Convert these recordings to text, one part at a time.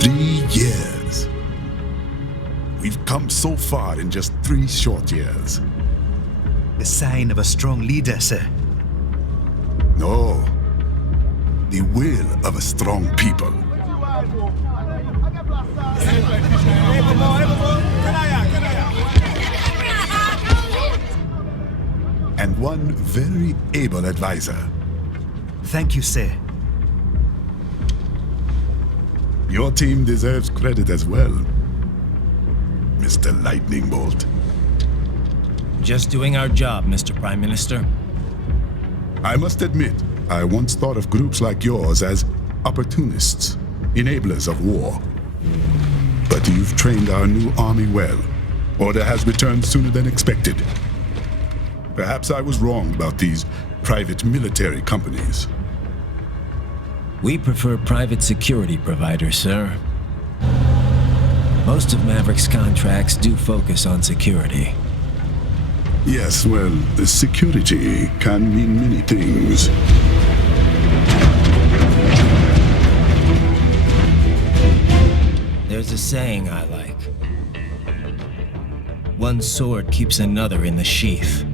3 years. We've come so far in just 3 short years. The sign of a strong leader, sir. No. The will of a strong people. And one very able advisor. Thank you, sir. Your team deserves credit as well, Mr. Lightning Bolt. Just doing our job, Mr. Prime Minister. I must admit, I once thought of groups like yours as opportunists, enablers of war. But you've trained our new army well. Order has returned sooner than expected. Perhaps I was wrong about these private military companies. We prefer private security providers, sir. Most of Maverick's contracts do focus on security. Yes, well, security can mean many things. There's a saying I like. One sword keeps another in the sheath.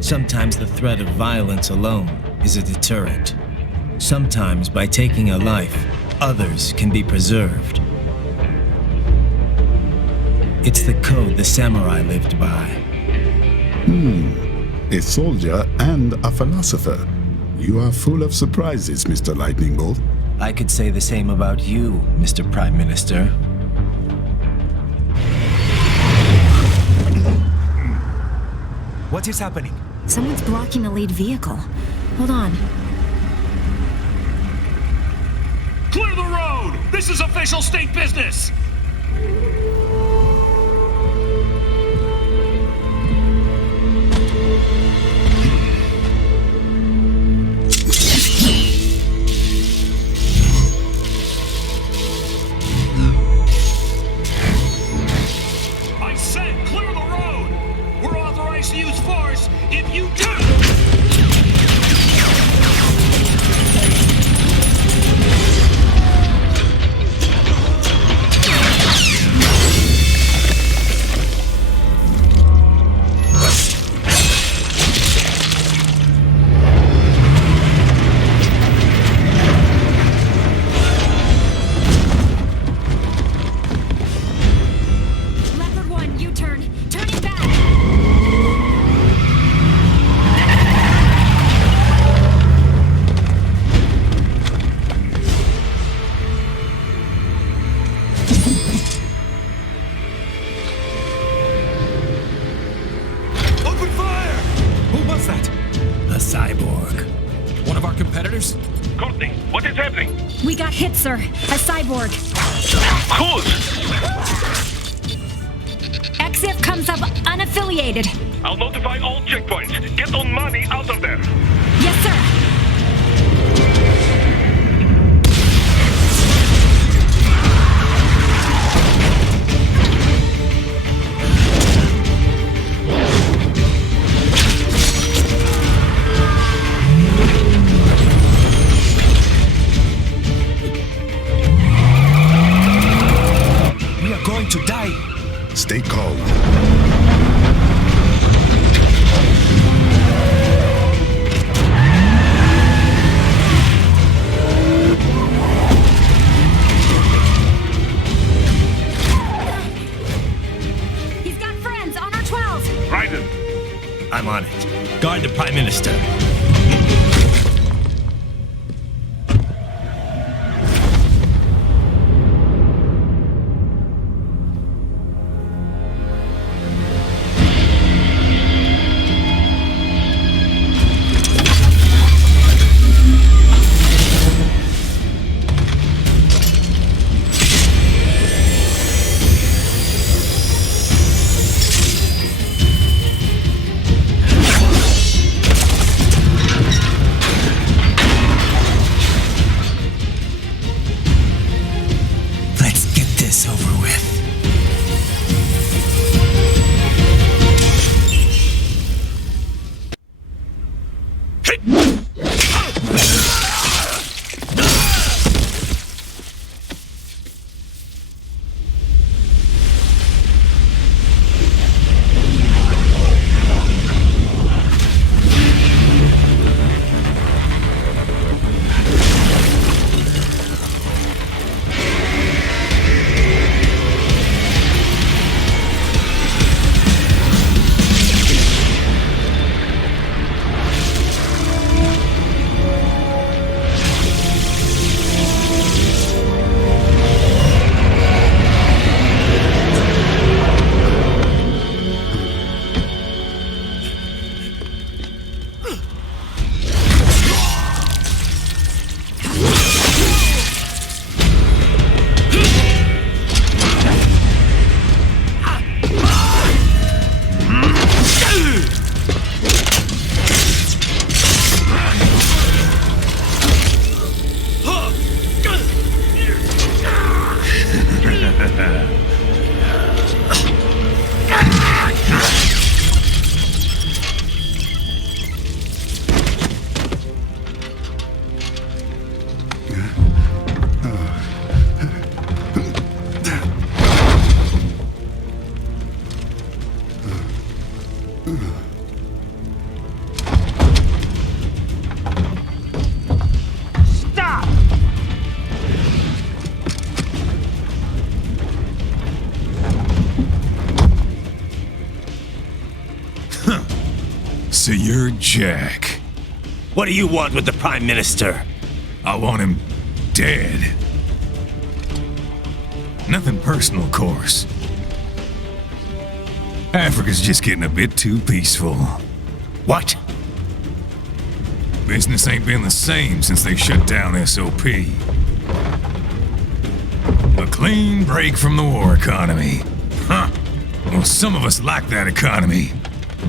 Sometimes the threat of violence alone is a deterrent. Sometimes by taking a life, others can be preserved. It's the code the samurai lived by. A soldier and a philosopher. You are full of surprises, Mr. Lightning Bolt. I could say the same about you, Mr. Prime Minister. What is happening? Someone's blocking the lead vehicle. Hold on. Clear the road! This is official state business! I said clear the road! We're authorized to use force if you do! Leopard 1, U-turn. Turning back. Open fire! Who was that? A cyborg. One of our competitors? Courtney, what is happening? We got hit, sir. A cyborg. Whose? EXIF comes up unaffiliated. I'll notify all checkpoints. Get on money out of there. Yes, sir. We are going to die. Stay calm. He's got friends on our 12. Raiden, I'm on it. Guard the Prime Minister. So you're Jack. What do you want with the Prime Minister? I want him dead. Nothing personal, of course. Africa's just getting a bit too peaceful. What? Business ain't been the same since they shut down SOP. A clean break from the war economy. Huh. Well, some of us like that economy.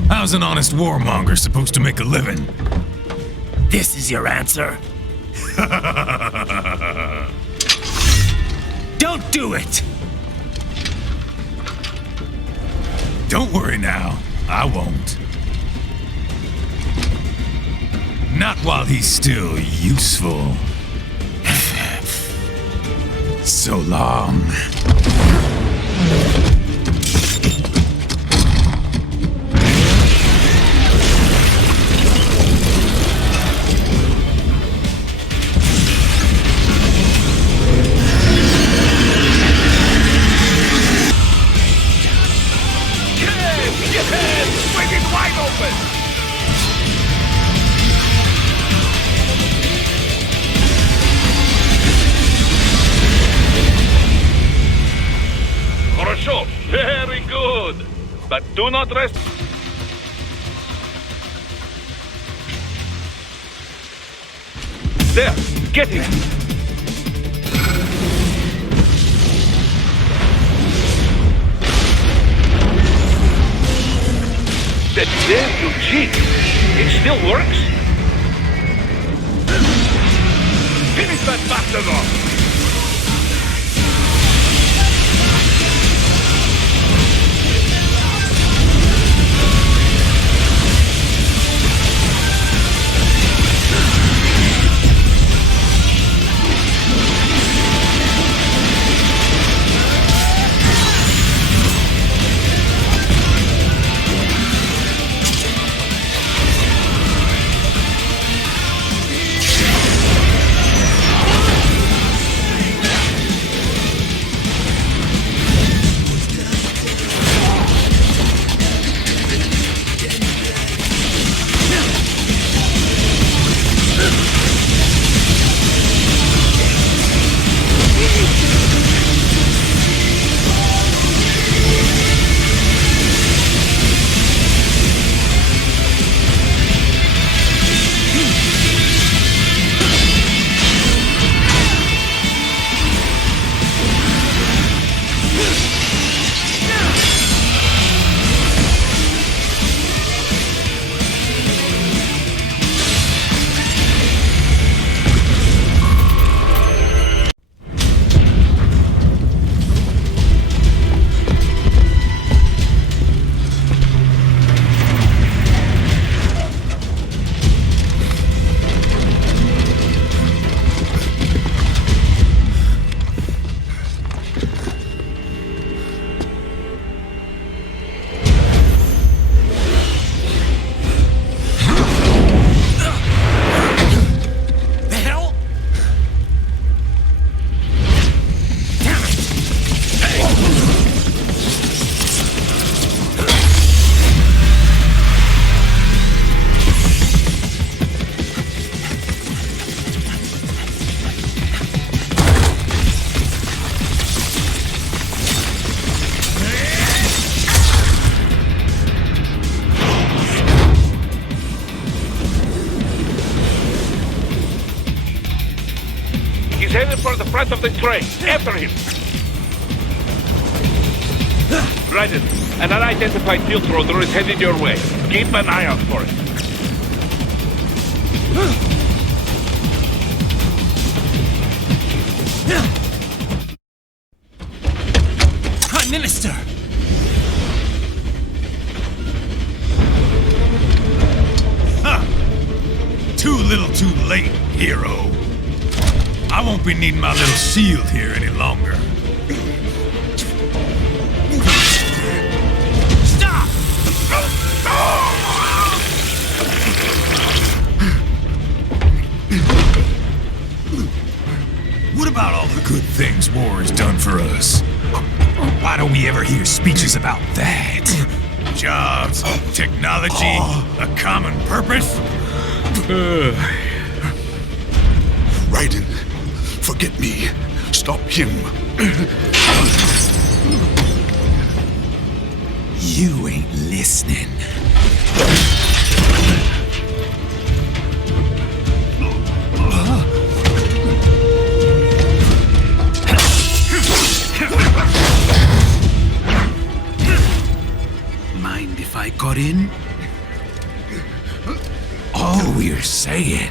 How's an honest warmonger supposed to make a living? This is your answer? Don't do it! Don't worry now, I won't. Not while he's still useful. So long. Very good. But do not rest. There, get him. That damn you cheat. It still works? Finish that bastard off. He's headed for the front of the train. After him. Right it. An unidentified field roller is headed your way. Keep an eye out for it. Prime Minister! Huh. Too little too late, hero. I won't be needing my little shield here any longer. Stop! What about all the good things war has done for us? Why don't we ever hear speeches about that? Jobs, technology, a common purpose. Raiden, forget me. Stop him. You ain't listening. Mind if I got in? All we're saying,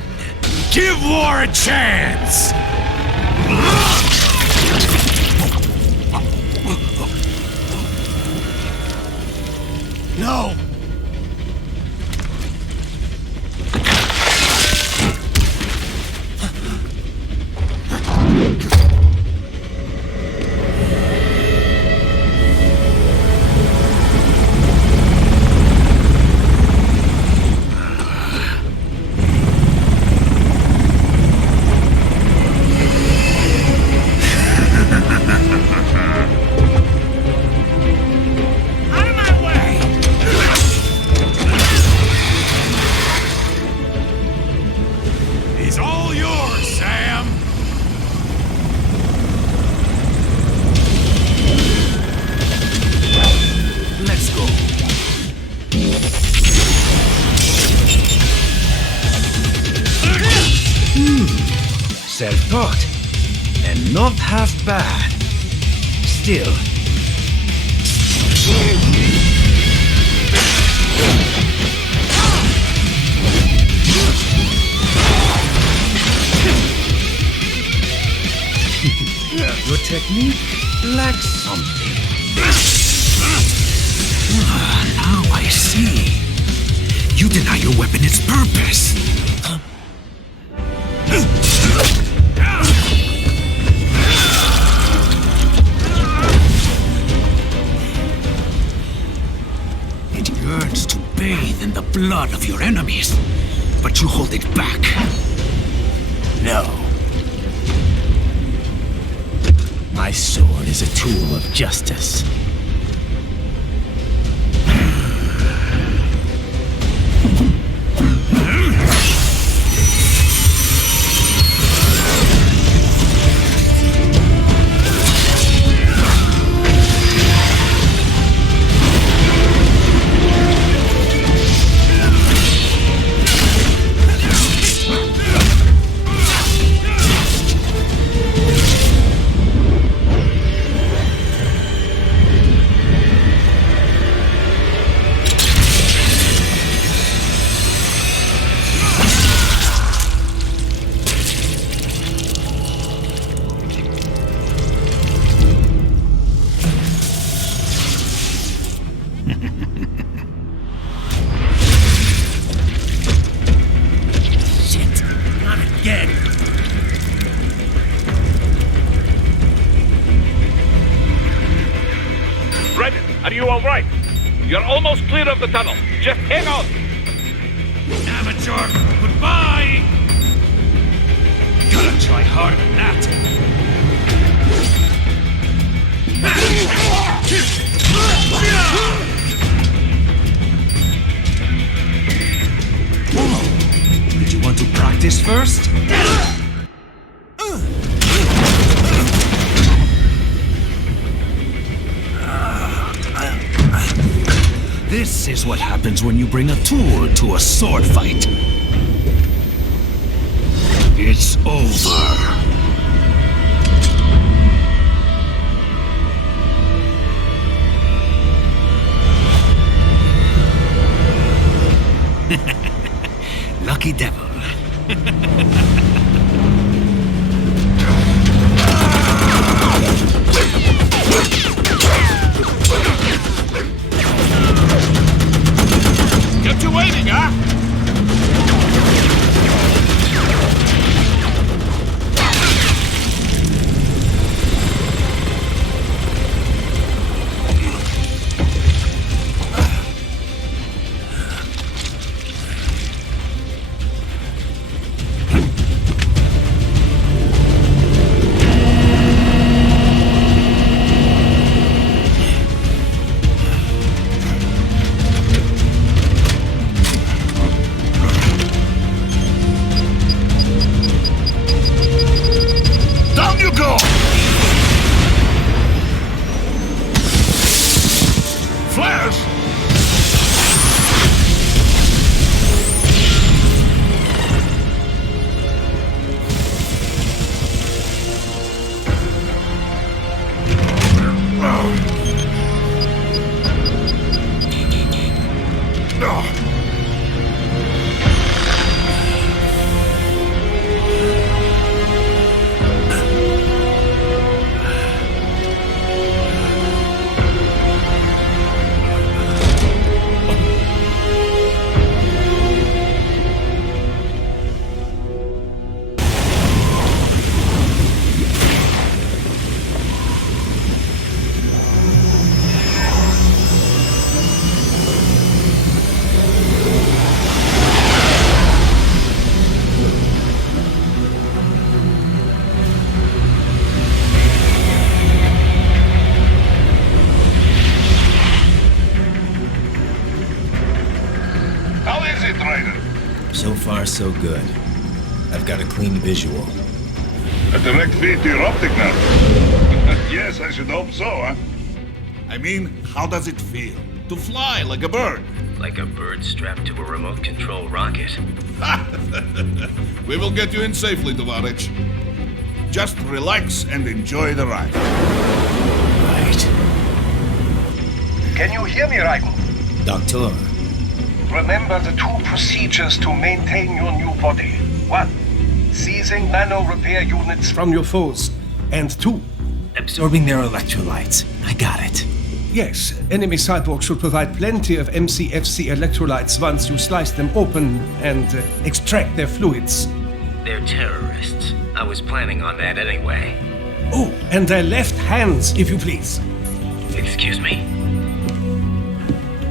Give war a chance! no! He's all yours, Sam! Let's go. Self-taught. And not half bad. Still. Your technique lacks something. Now I see. You deny your weapon its purpose. It yearns to bathe in the blood of your enemies, but you hold it back. No. My sword is a tool of justice. Shit, not again. Raiden, are you all right? You're almost clear of the tunnel. Just hang on. Amateur, goodbye! Gotta try harder than that. Did you want to practice first? This is what happens when you bring a tool to a sword fight. It's over. Lucky devil. Kept you waiting, huh? so good. I've got a clean visual. A direct feed to your optic nerve. Yes, I should hope so, huh? I mean, how does it feel? To fly like a bird? Like a bird strapped to a remote control rocket. We will get you in safely, Tovarich. Just relax and enjoy the ride. Right. Can you hear me, Raiko? Doctor. Remember the 2 procedures to maintain your new body. 1. Seizing nano repair units from your foes. And 2. Absorbing their electrolytes. I got it. Yes, enemy cyborgs should provide plenty of MCFC electrolytes once you slice them open and extract their fluids. They're terrorists. I was planning on that anyway. Oh, and their left hands, if you please. Excuse me?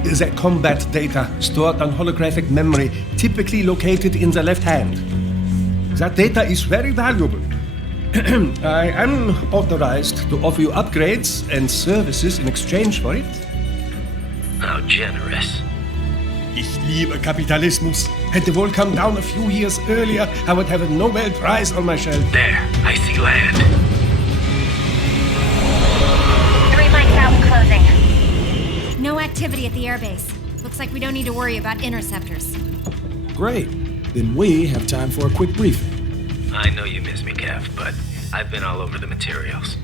Their combat data stored on holographic memory, typically located in the left hand. That data is very valuable. I am authorized to offer you upgrades and services in exchange for it. How generous. Ich liebe Kapitalismus. Had the world come down a few years earlier, I would have a Nobel Prize on my shelf. There, I see land. 3 mics out, closing. No activity at the airbase. Looks like we don't need to worry about interceptors. Great. Then we have time for a quick briefing. I know you miss me, Kev, but I've been all over the materials.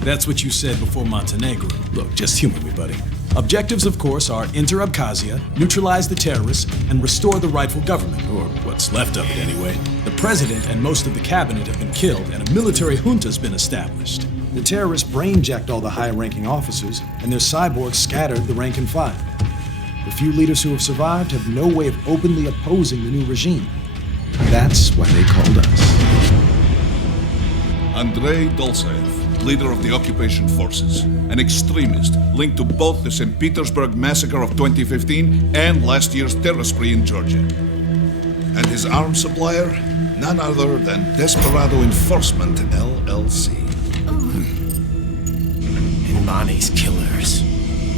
That's what you said before Montenegro. Look, just humor me, buddy. Objectives, of course, are enter Abkhazia, neutralize the terrorists, and restore the rightful government, or what's left of it anyway. The president and most of the cabinet have been killed, and a military junta's been established. The terrorists brain-jacked all the high-ranking officers, and their cyborgs scattered the rank and file. The few leaders who have survived have no way of openly opposing the new regime. That's why they called us. Andrei Dolzaev, leader of the occupation forces, an extremist linked to both the St. Petersburg massacre of 2015 and last year's terror spree in Georgia. And his arms supplier, none other than Desperado Enforcement, LLC. Imani's killers.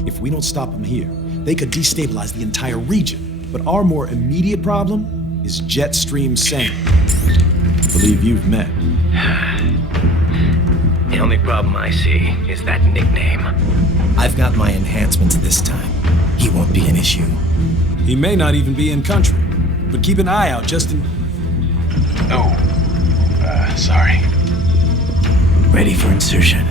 If we don't stop them here, they could destabilize the entire region. But our more immediate problem is Jetstream Sam. I believe you've met. The only problem I see is that nickname. I've got my enhancements this time. He won't be an issue. He may not even be in country, but keep an eye out just in... Sorry. Ready for insertion.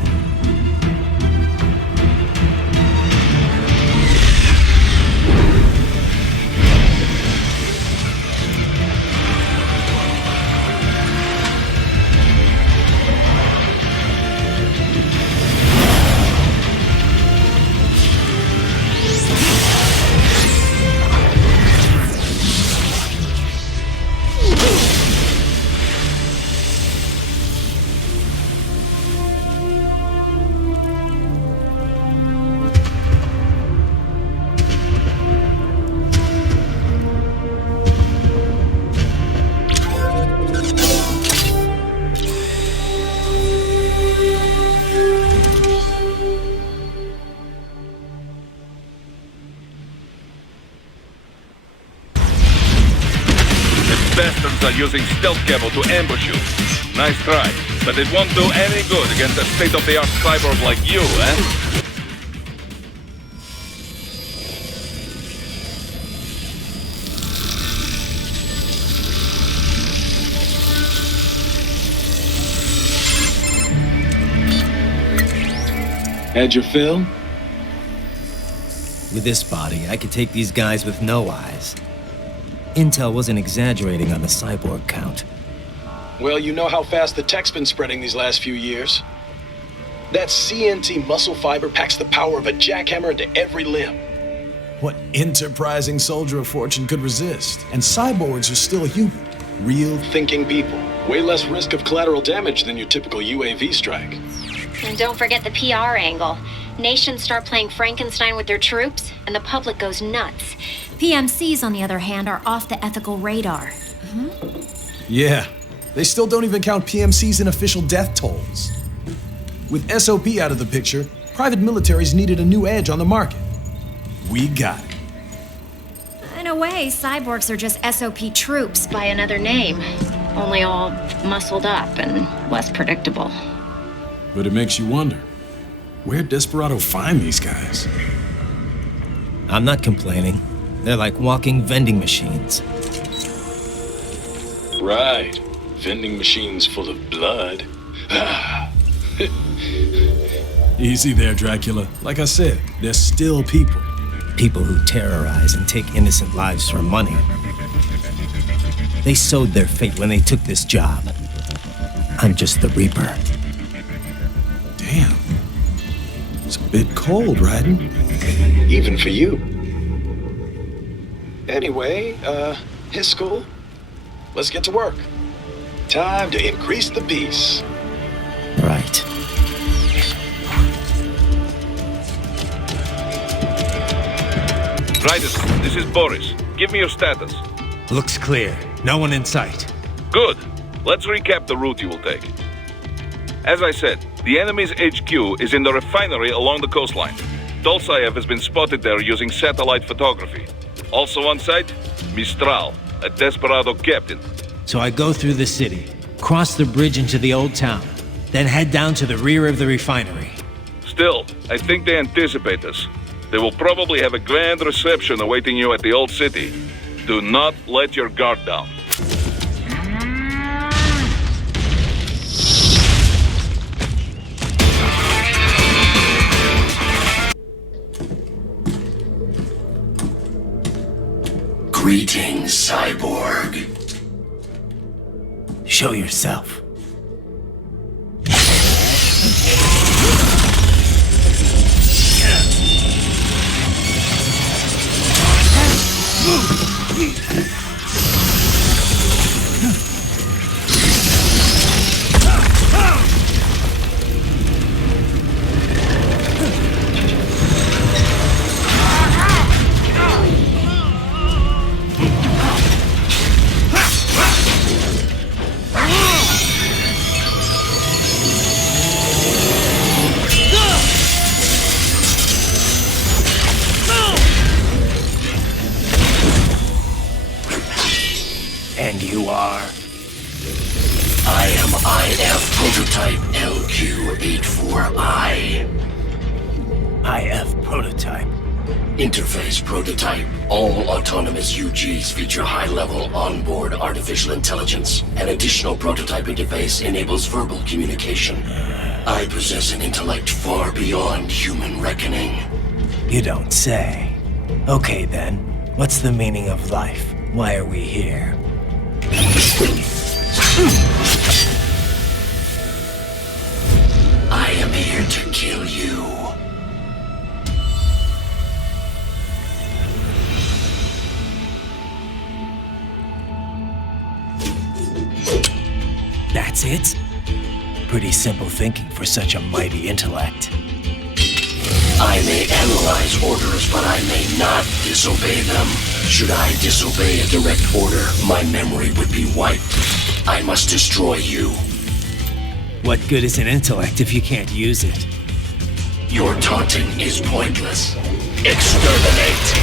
Bastards are using stealth camo to ambush you. Nice try, but it won't do any good against a state-of-the-art cyborg like you, eh? Had your fill? With this body, I could take these guys with no eyes. Intel wasn't exaggerating on the cyborg count. Well, you know how fast the tech's been spreading these last few years. That CNT muscle fiber packs the power of a jackhammer into every limb. What enterprising soldier of fortune could resist? And cyborgs are still human. Real thinking people. Way less risk of collateral damage than your typical UAV strike. And don't forget the PR angle. Nations start playing Frankenstein with their troops, and the public goes nuts. PMCs, on the other hand, are off the ethical radar. Yeah, they still don't even count PMCs in official death tolls. With SOP out of the picture, private militaries needed a new edge on the market. We got it. I know a way, cyborgs are just SOP troops by another name. Only all muscled up and less predictable. But it makes you wonder, where'd Desperado find these guys? I'm not complaining. They're like walking vending machines. Right. Vending machines full of blood. Easy there, Dracula. Like I said, they're still people. People who terrorize and take innocent lives for money. They sowed their fate when they took this job. I'm just the Reaper. Damn. It's a bit cold, Raiden. Even for you. Anyway, his school. Let's get to work. Time to increase the peace. Right. Raiden, this is Boris. Give me your status. Looks clear. No one in sight. Good. Let's recap the route you will take. As I said, the enemy's HQ is in the refinery along the coastline. Dolsaev has been spotted there using satellite photography. Also on site, Mistral, a Desperado captain. So I go through the city, cross the bridge into the old town, then head down to the rear of the refinery. Still, I think they anticipate us. They will probably have a grand reception awaiting you at the old city. Do not let your guard down. Greetings, cyborg. Show yourself. And you are? I am IF Prototype LQ84I. IF Prototype. Interface Prototype. All autonomous UGs feature high-level onboard artificial intelligence. An additional prototype interface enables verbal communication. I possess an intellect far beyond human reckoning. You don't say. Okay then, what's the meaning of life? Why are we here? I am here to kill you. That's it? Pretty simple thinking for such a mighty intellect. I may analyze orders, but I may not disobey them. Should I disobey a direct order, my memory would be wiped. I must destroy you. What good is an intellect if you can't use it? Your taunting is pointless. Exterminate!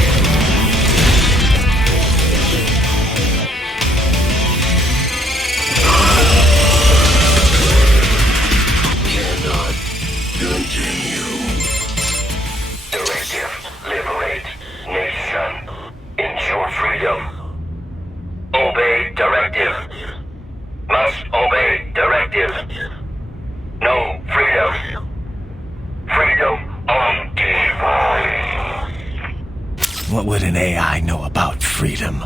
Cannot continue. Directive, liberate, nation, ensure freedom. Obey directive. Must obey directive. No freedom. Freedom on device. What would an AI know about freedom?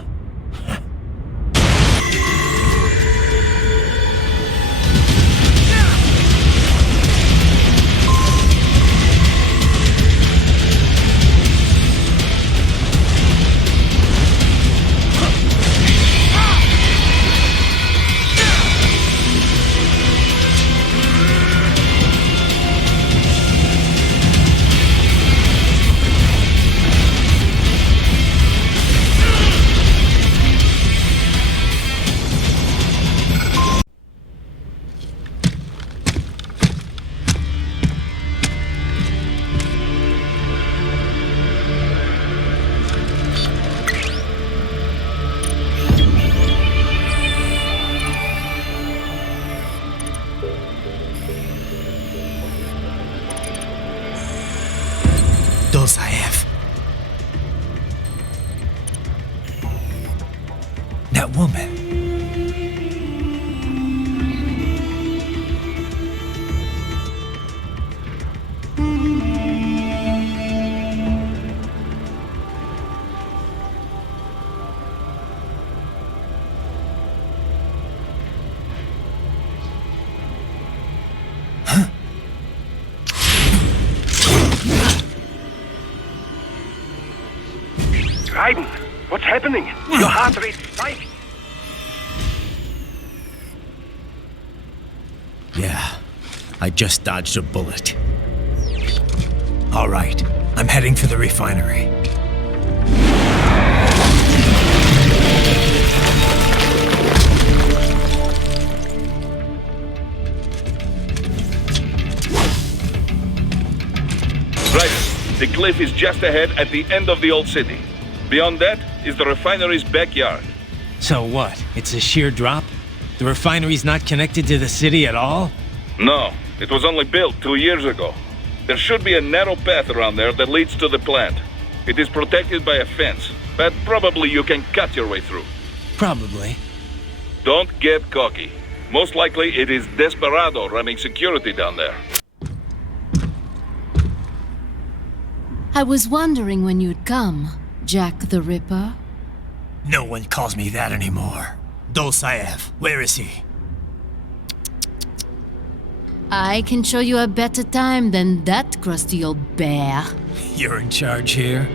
Dolzaev. That woman. Raiden, what's happening? Your heart rate spiked. Yeah, I just dodged a bullet. All right, I'm heading for the refinery. Right, the cliff is just ahead at the end of the old city. Beyond that is the refinery's backyard. So what? It's a sheer drop? The refinery's not connected to the city at all? No, it was only built 2 years ago. There should be a narrow path around there that leads to the plant. It is protected by a fence, but probably you can cut your way through. Probably. Don't get cocky. Most likely it is Desperado running security down there. I was wondering when you'd come, Jack the Ripper. No one calls me that anymore. Dolzaev, where is he? I can show you a better time than that crusty old bear. You're in charge here?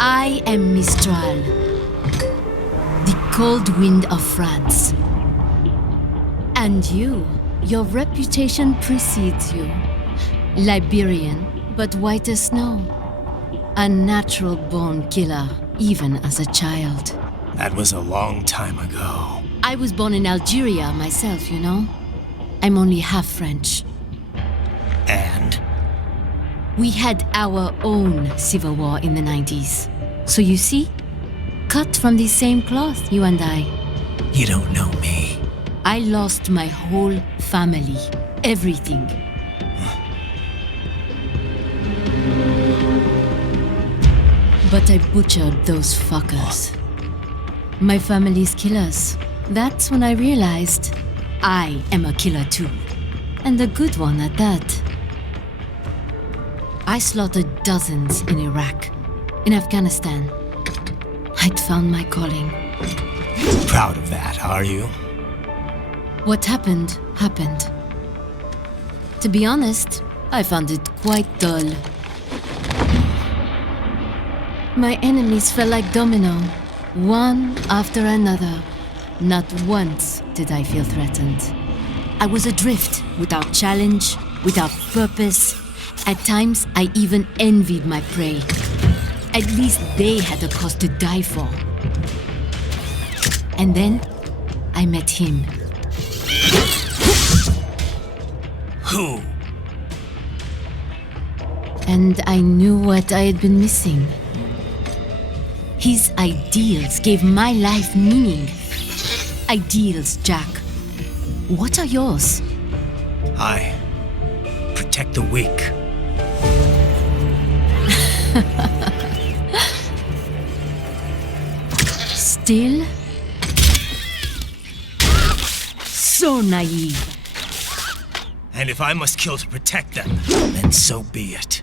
I am Mistral, the cold wind of France. And your reputation precedes you. Liberian, but white as snow. A natural-born killer, even as a child. That was a long time ago. I was born in Algeria myself, you know? I'm only half French. And? We had our own civil war in the 90s. So you see? Cut from the same cloth, you and I. You don't know me. I lost my whole family. Everything. But I butchered those fuckers. My family's killers. That's when I realized I am a killer too. And a good one at that. I slaughtered dozens in Iraq, in Afghanistan. I'd found my calling. Proud of that, are you? What happened, happened. To be honest, I found it quite dull. My enemies fell like domino, one after another. Not once did I feel threatened. I was adrift, without challenge, without purpose. At times, I even envied my prey. At least they had a cause to die for. And then, I met him. Who? And I knew what I had been missing. His ideals gave my life meaning. Ideals, Jack. What are yours? I protect the weak. Still? So naive. And if I must kill to protect them, then so be it.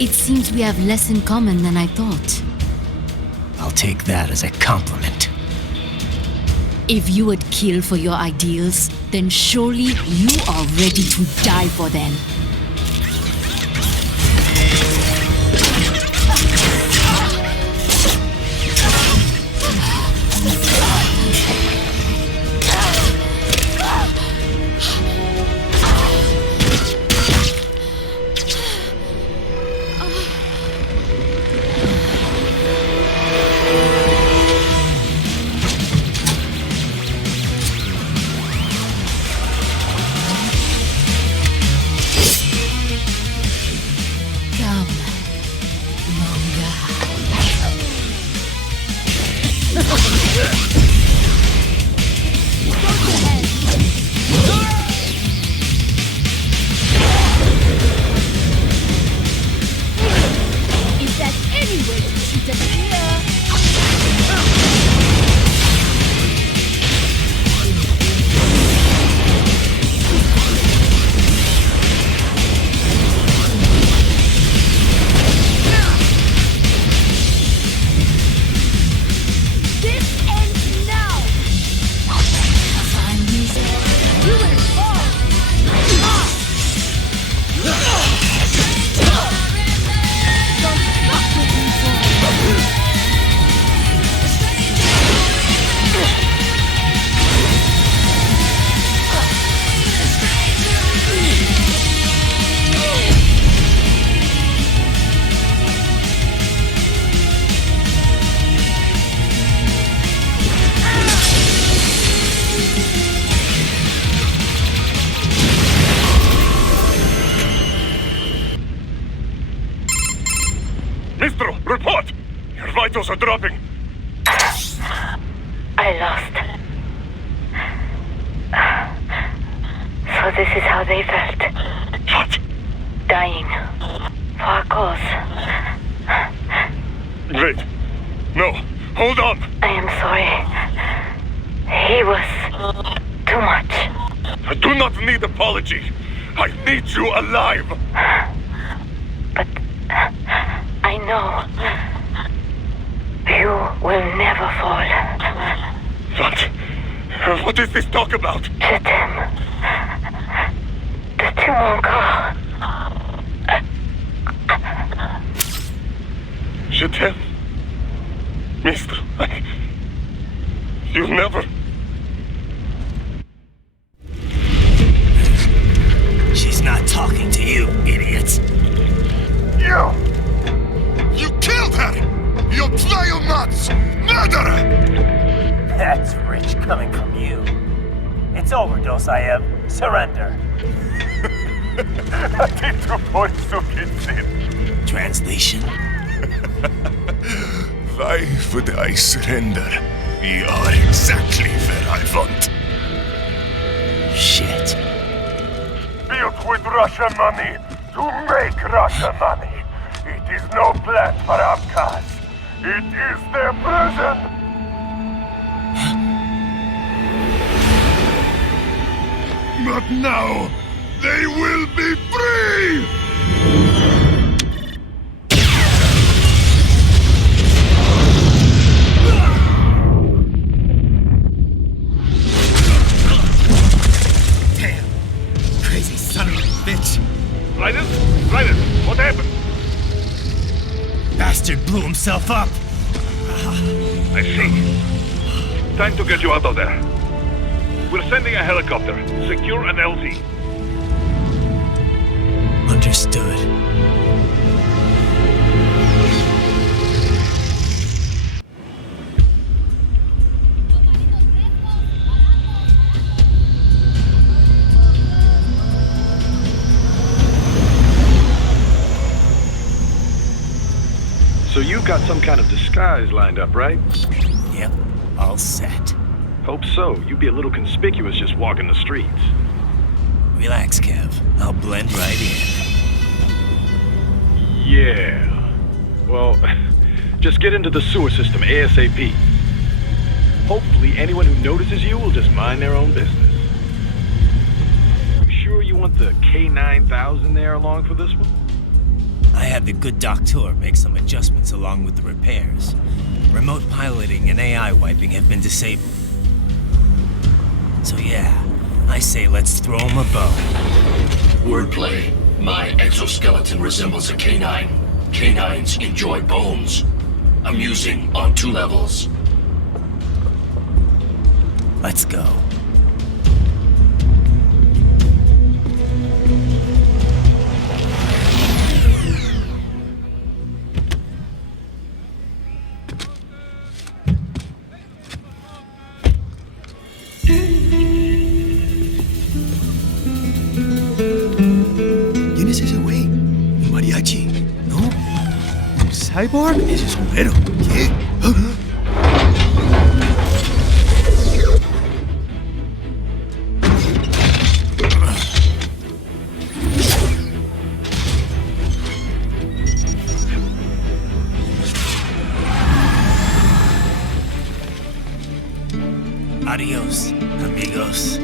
It seems we have less in common than I thought. I'll take that as a compliment. If you would kill for your ideals, then surely you are ready to die for them. Report! Your vitals are dropping. I lost. So this is how they felt. What? Dying. For a cause. Wait. No. Hold on. I am sorry. He was too much. I do not need apology. I need you alive. But I know you will never fall. What is this talk about? Je t'aime. De tout mon corps. Je t'aime. Mister, you never... She's not talking to you, idiot. You killed her! You vile nuts! Murderer! That's rich coming from you. It's over, Dosaev. Surrender. Translation? Why would I surrender? We are exactly where I want. Shit. Built with Russian money to make Russian money. It is no plan for Abkhaz. It is their prison. But now, they will be free! Damn! Crazy son of a bitch! Raiden? What happened? Bastard blew himself up! I see. Time to get you out of there. We're sending a helicopter. Secure an LZ. Understood. So you've got some kind of disguise lined up, right? Yep, all set. Hope so. You'd be a little conspicuous just walking the streets. Relax, Kev. I'll blend right in. Yeah. Well, just get into the sewer system ASAP. Hopefully anyone who notices you will just mind their own business. You sure you want the K9000 there along for this one? I had the good doctor make some adjustments along with the repairs. Remote piloting and AI wiping have been disabled. So yeah, I say let's throw him a bone. Wordplay. My exoskeleton resembles a canine. Canines enjoy bones. Amusing on 2 levels. Let's go. ¿Quién es ese güey? ¿Un mariachi? ¿No? ¿Un cyborg? Ese es Homero. ¿Qué? Adios, amigos.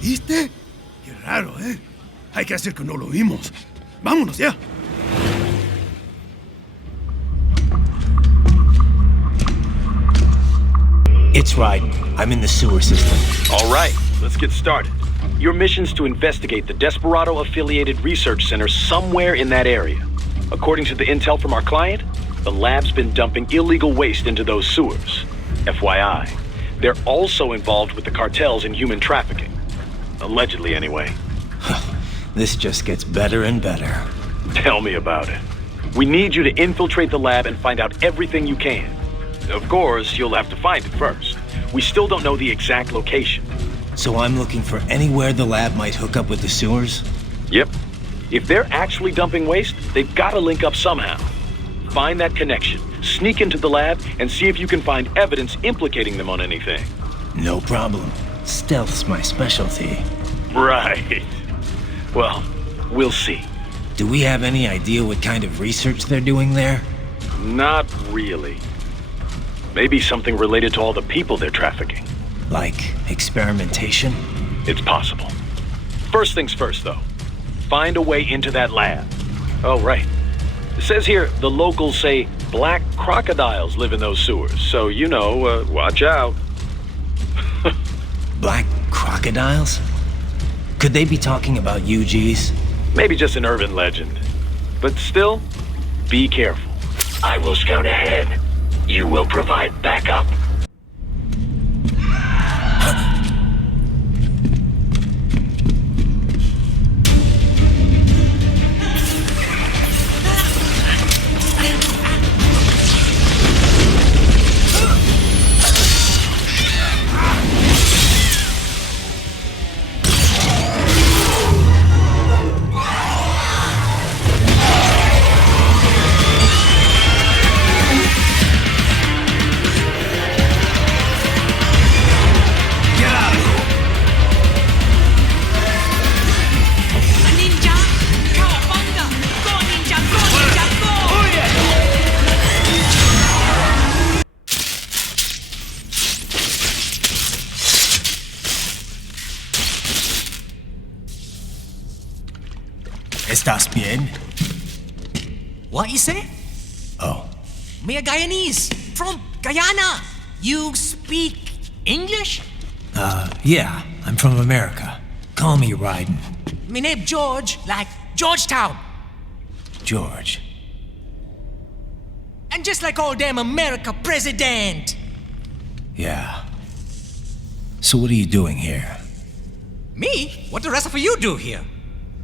¿Viste? Qué raro, ¿eh? Hay que hacer que no lo vimos. Vámonos ya. It's Raiden. I'm in the sewer system. All right, let's get started. Your mission's to investigate the Desperado-affiliated research center somewhere in that area. According to the intel from our client, the lab's been dumping illegal waste into those sewers. FYI, they're also involved with the cartels in human trafficking. Allegedly, anyway. This just gets better and better. Tell me about it. We need you to infiltrate the lab and find out everything you can. Of course, you'll have to find it first. We still don't know the exact location. So I'm looking for anywhere the lab might hook up with the sewers? Yep. If they're actually dumping waste, they've got to link up somehow. Find that connection, sneak into the lab, and see if you can find evidence implicating them on anything. No problem. Stealth's my specialty. Right. Well, we'll see. Do we have any idea what kind of research they're doing there? Not really. Maybe something related to all the people they're trafficking. Like experimentation? It's possible. First things first, though. Find a way into that lab. Oh, right. It says here the locals say black crocodiles live in those sewers, so you know, watch out. Black crocodiles? Could they be talking about UGs? Maybe just an urban legend. But still, be careful. I will scout ahead. You will provide backup. ¿Estás bien? What you say? Oh. Me a Guyanese from Guyana. You speak English? Yeah. I'm from America. Call me Raiden. Me name George, like Georgetown. George. And just like all damn America president. Yeah. So what are you doing here? Me? What the rest of you do here?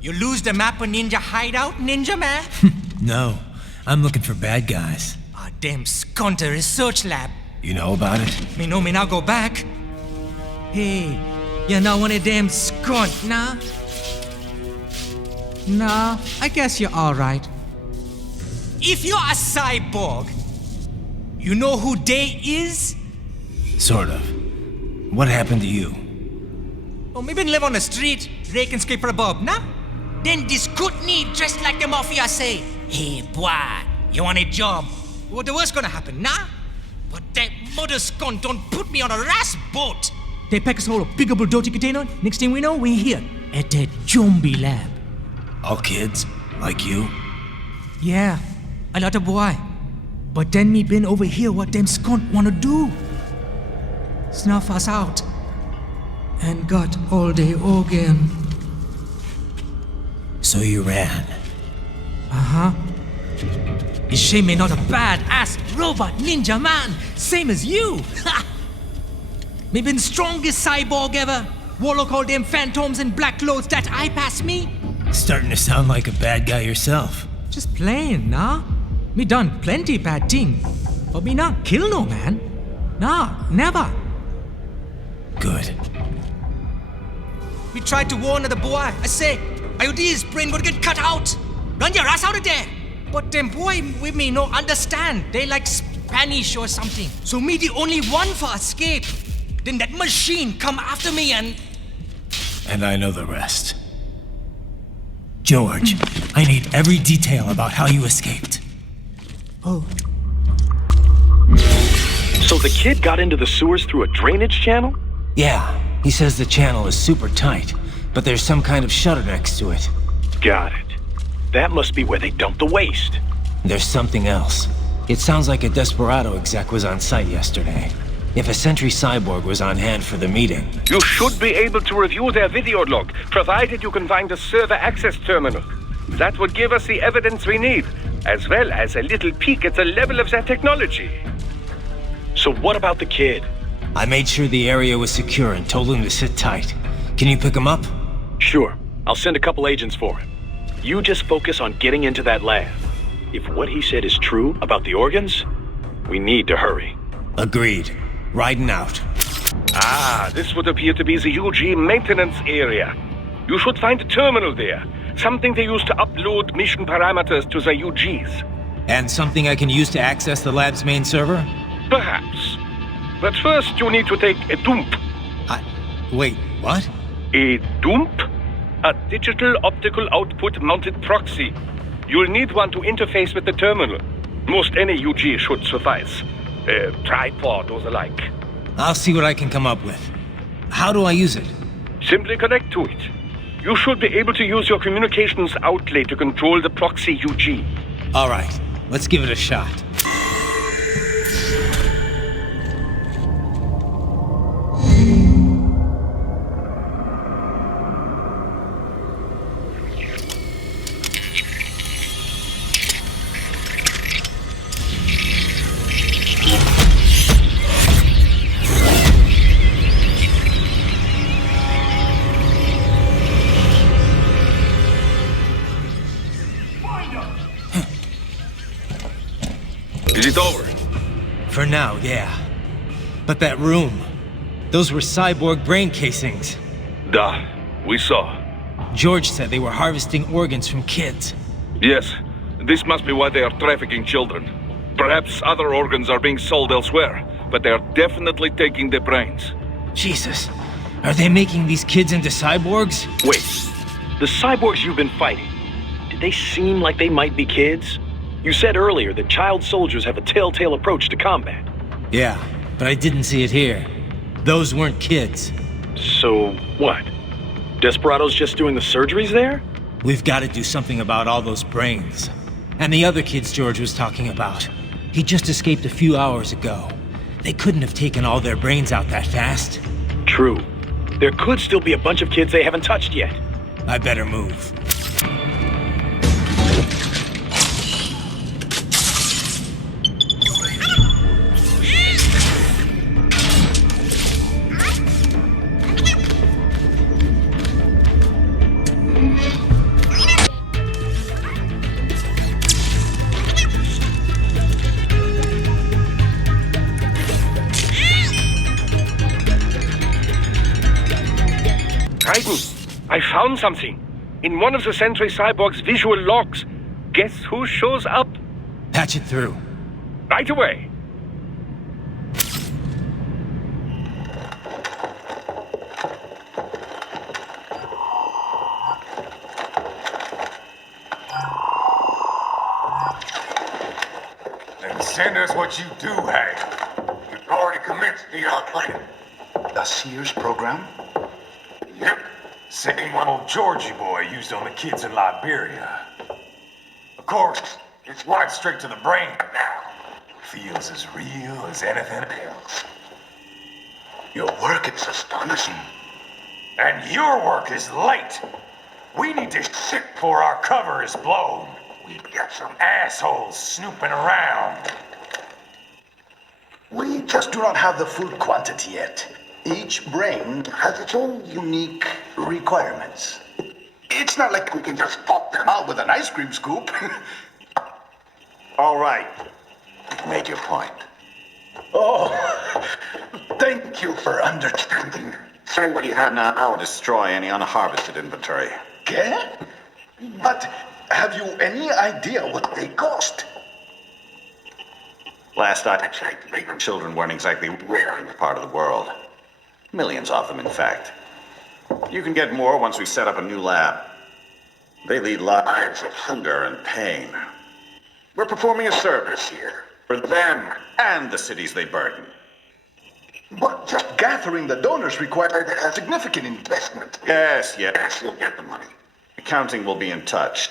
You lose the map of Ninja hideout, Ninja man? No. I'm looking for bad guys. Ah, damn skunter research lab. You know about it? Me know me now go back. Hey, you're not one of them skunt, nah? Nah, I guess you're alright. If you're a cyborg, you know who they is? Sort of. What happened to you? Oh, me been live on the street, rake and scrape for a bob, nah? Then this kootenai dressed like the mafia say, hey boy, you want a job? What the worst gonna happen, nah? But that mother skunt don't put me on a ras boat. They pack us all a big old dirty container. Next thing we know, we're here at that zombie lab. All kids? Like you? Yeah, a lot of boy. But then me been over here what them skunt wanna do. Snuff us out. And got all day organ. So you ran? Uh-huh. Is she me not a bad-ass robot ninja man, same as you? Ha! Me been strongest cyborg ever. Warlock all them phantoms and black clothes that eye pass me. Starting to sound like a bad guy yourself. Just plain, nah? Me done plenty bad thing. But me not kill no man. Nah, never. Good. We tried to warn the boy. I say, IOD's brain gonna get cut out. Run your ass out of there. But them boy with me no understand. They like Spanish or something. So me the only one for escape. Then that machine come after me and... And I know the rest. George, I need every detail about how you escaped. Oh. the kid got into the sewers through a drainage channel? Yeah, he says the channel is super tight, but there's some kind of shutter next to it. Got it. That must be where they dumped the waste. There's something else. It sounds like a Desperado exec was on site yesterday. If a Sentry Cyborg was on hand for the meeting... You should be able to review their video log, provided you can find a server access terminal. That would give us the evidence we need, as well as a little peek at the level of their technology. So what about the kid? I made sure the area was secure and told him to sit tight. Can you pick him up? Sure. I'll send a couple agents for him. You just focus on getting into that lab. If what he said is true about the organs, we need to hurry. Agreed. Riding out. Ah, this would appear to be the UG maintenance area. You should find a terminal there. Something they use to upload mission parameters to the UGs. And something I can use to access the lab's main server? Perhaps. But first you need to take a dump. Wait, what? A dump? A digital optical output mounted proxy. You'll need one to interface with the terminal. Most any UG should suffice. A tripod or the like. I'll see what I can come up with. How do I use it? Simply connect to it. You should be able to use your communications outlet to control the proxy UG. All right, let's give it a shot. Is it over? For now, yeah. But that room, those were cyborg brain casings. Duh, we saw. George said they were harvesting organs from kids. Yes, this must be why they are trafficking children. Perhaps other organs are being sold elsewhere, but they are definitely taking their brains. Jesus, are they making these kids into cyborgs? Wait, the cyborgs you've been fighting, did they seem like they might be kids? You said earlier that child soldiers have a telltale approach to combat. Yeah, but I didn't see it here. Those weren't kids. So, what? Desperado's just doing the surgeries there? We've got to do something about all those brains. And the other kids George was talking about. He just escaped a few hours ago. They couldn't have taken all their brains out that fast. True. There could still be a bunch of kids they haven't touched yet. I better move. I found something. In one of the Sentry Cyborg's visual logs. Guess who shows up? Patch it through. Right away. Then send us what you do have. You've already commenced the outplanning. The Sears program? Yep. Same one old Georgie boy used on the kids in Liberia. Of course, it's right straight to the brain now. Feels as real as anything else. Your work is astonishing. And your work is late. We need this shit before our cover is blown. We've got some assholes snooping around. We just do not have the full quantity yet. Each brain has its own unique requirements. It's not like we can just pop them out with an ice cream scoop. All right. You've made your point. Oh, thank you for understanding. Send what you have now or destroy any unharvested inventory. Okay? But have you any idea what they cost? Last I checked, children weren't exactly rare in the part of the world. Millions of them, in fact. You can get more once we set up a new lab. They lead lives of hunger and pain. We're performing a service here for them and the cities they burden. But just gathering the donors required a significant investment. Yes, you'll get the money. Accounting will be in touch.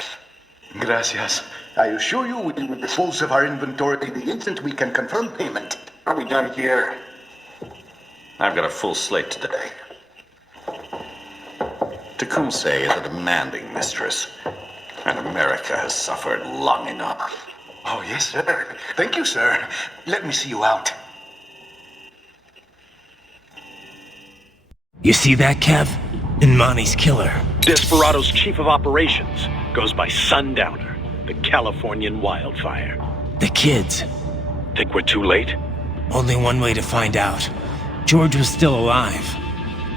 Gracias. I assure you we will dispose of our inventory the instant we can confirm payment. Are we done here? I've got a full slate today. Tecumseh is a demanding mistress, and America has suffered long enough. Oh, yes, sir. Thank you, sir. Let me see you out. You see that, Kev? Imani's killer. Desperado's chief of operations goes by Sundowner, the Californian wildfire. The kids. Think we're too late? Only one way to find out. George was still alive.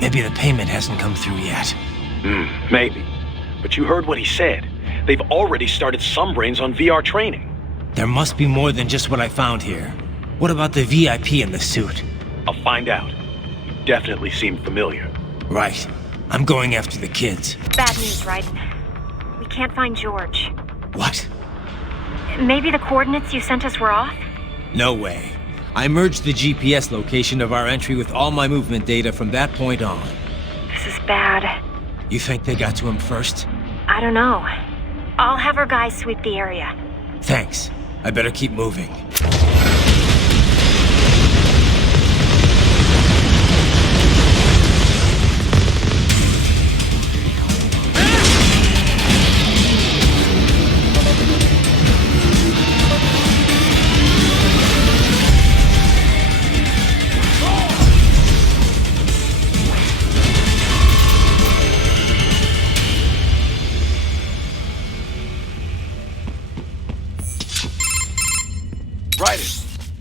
Maybe the payment hasn't come through yet. Maybe. But you heard what he said. They've already started some brains on VR training. There must be more than just what I found here. What about the VIP in the suit? I'll find out. You definitely seem familiar. Right. I'm going after the kids. Bad news, Raiden. We can't find George. What? Maybe the coordinates you sent us were off? No way. I merged the GPS location of our entry with all my movement data from that point on. This is bad. You think they got to him first? I don't know. I'll have our guys sweep the area. Thanks. I better keep moving.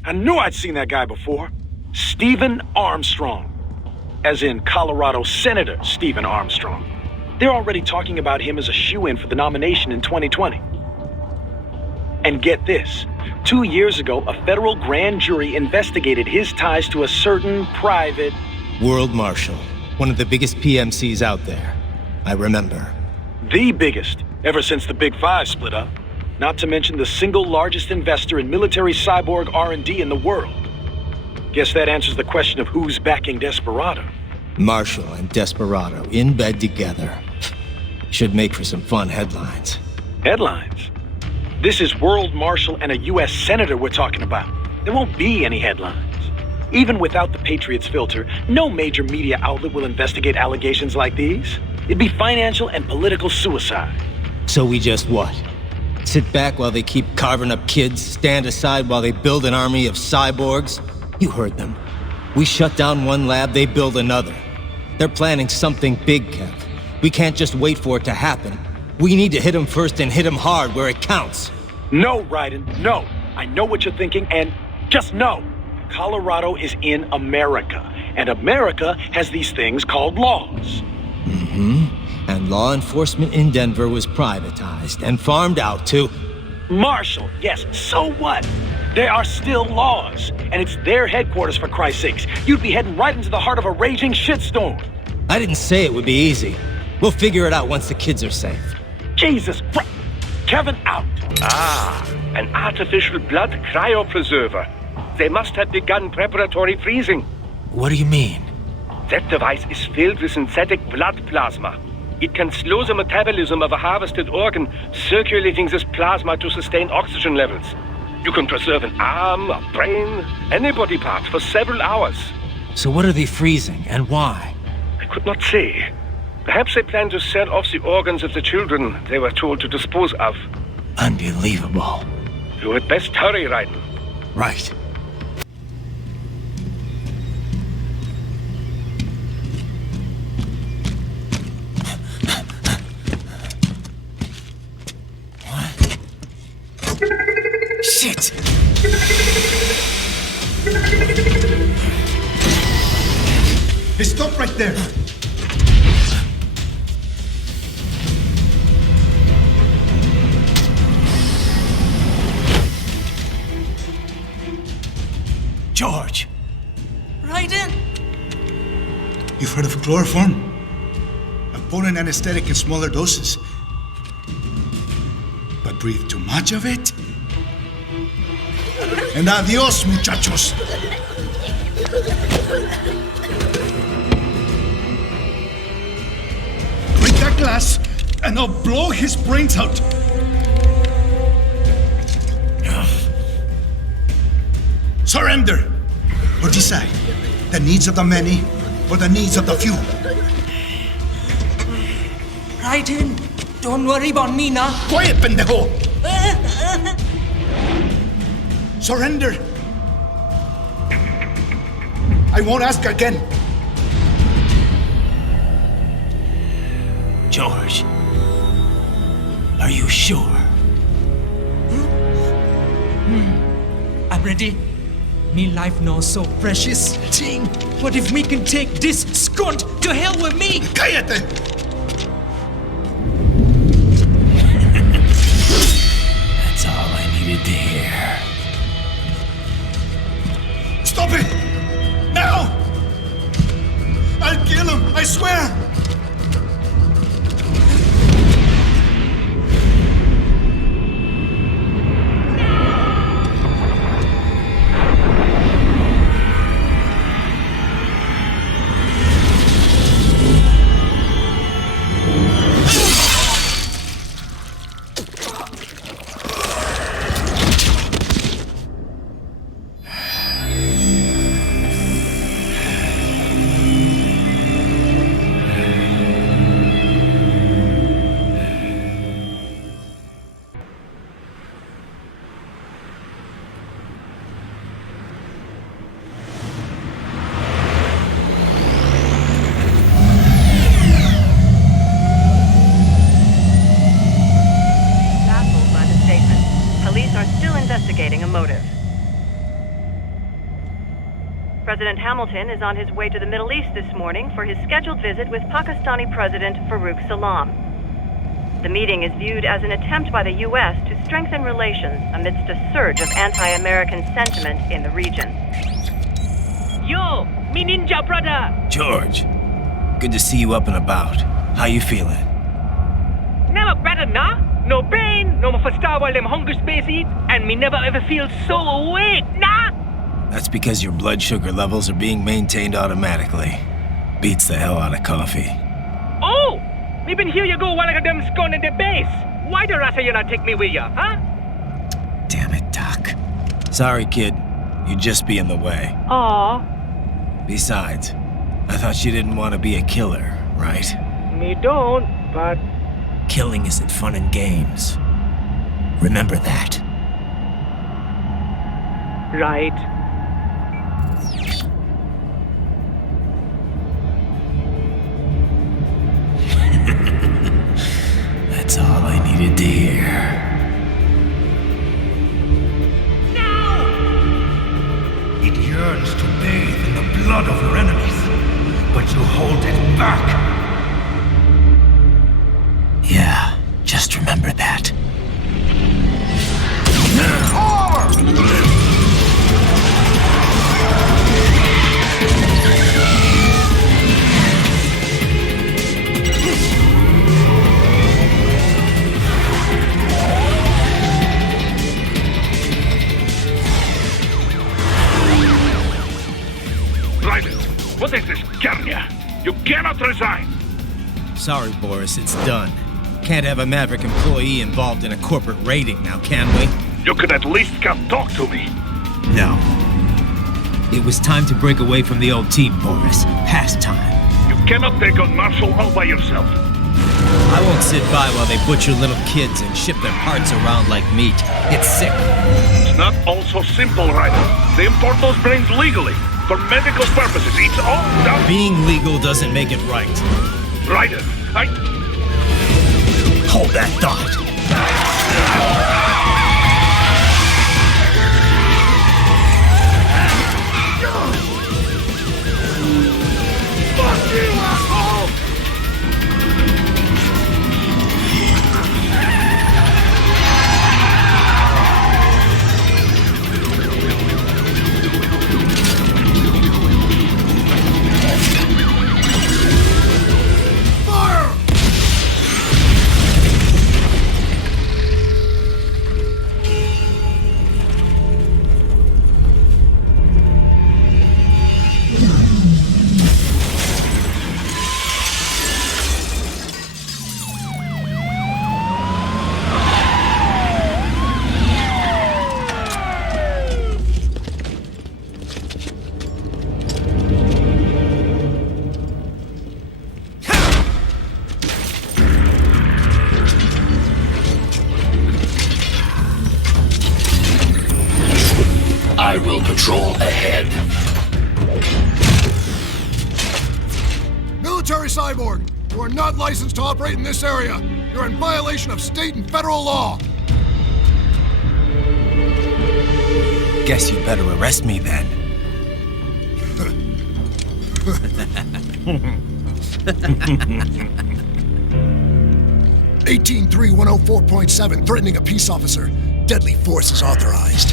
I knew I'd seen that guy before. Stephen Armstrong. As in Colorado Senator Stephen Armstrong. They're already talking about him as a shoo-in for the nomination in 2020. And get this. 2 years ago, a federal grand jury investigated his ties to a certain private... World Marshal. One of the biggest PMCs out there. I remember. The biggest, ever since the Big Five split up. Not to mention the single largest investor in military cyborg R&D in the world. Guess that answers the question of who's backing Desperado. Marshall and Desperado in bed together. Should make for some fun headlines. Headlines? This is World Marshal and a U.S. Senator we're talking about. There won't be any headlines. Even without the Patriots filter, no major media outlet will investigate allegations like these. It'd be financial and political suicide. So we just what? Sit back while they keep carving up kids, stand aside while they build an army of cyborgs? You heard them. We shut down one lab, they build another. They're planning something big, Kev. We can't just wait for it to happen. We need to hit them first and hit them hard where it counts. No, Raiden, no. I know what you're thinking, and just no. Colorado is in America, and America has these things called laws. And law enforcement in Denver was privatized and farmed out to... Marshall, yes, so what? There are still laws, and it's their headquarters, for Christ's sakes. You'd be heading right into the heart of a raging shitstorm. I didn't say it would be easy. We'll figure it out once the kids are safe. Jesus Christ. Kevin, out. An artificial blood cryopreserver. They must have begun preparatory freezing. What do you mean? That device is filled with synthetic blood plasma. It can slow the metabolism of a harvested organ, circulating this plasma to sustain oxygen levels. You can preserve an arm, a brain, any body part for several hours. So what are they freezing, and why? I could not say. Perhaps they plan to sell off the organs of the children they were told to dispose of. Unbelievable. You had best hurry, Raiden. Right. Shit! Hey, stop right there! George! Raiden! You've heard of chloroform? A potent anesthetic in smaller doses. But breathe too much of it? And adios, muchachos! Break that glass, and I'll blow his brains out. Surrender! Or decide. The needs of the many, or the needs of the few. Raiden, don't worry about me now. Quiet, pendejo! Surrender! I won't ask again. George, are you sure? I'm ready. Me life now so precious. Ting, what if we can take this skunt to hell with me? Cállate! That's all I needed to hear. Stop it! Now! I'll kill him, I swear! President Hamilton is on his way to the Middle East this morning for his scheduled visit with Pakistani President Farouk Salam. The meeting is viewed as an attempt by the U.S. to strengthen relations amidst a surge of anti-American sentiment in the region. Yo, me ninja brother! George, good to see you up and about. How you feeling? Never better, nah? No pain, no more for star while them hunger space eat, and me never ever feel so awake, nah? That's because your blood sugar levels are being maintained automatically. Beats the hell out of coffee. Oh! Me been here you go while I got them scone in the base. Why the rasta you not take me with ya, huh? Damn it, Doc. Sorry, kid. You'd just be in the way. Aw. Besides, I thought you didn't want to be a killer, right? Me don't, but... Killing isn't fun and games. Remember that. Right. That's all I needed to hear. No! It yearns to bathe in the blood of your enemies, but you hold it back. Yeah, just remember that. What is this, Garnia? You cannot resign! Sorry, Boris, it's done. Can't have a Maverick employee involved in a corporate raiding now, can we? You could at least come talk to me. No. It was time to break away from the old team, Boris. Past time. You cannot take on Marshall all by yourself. I won't sit by while they butcher little kids and ship their parts around like meat. It's sick. It's not all so simple, Ryder. They import those brains legally. For medical purposes, it's all done. Being legal doesn't make it right. Ryder, Hold that thought. Fuck you, asshole! military cyborg. You are not licensed to operate in this area. You're in violation of state and federal law. Guess you better arrest me then. 18.3.104.7, threatening a peace officer. Deadly force is authorized.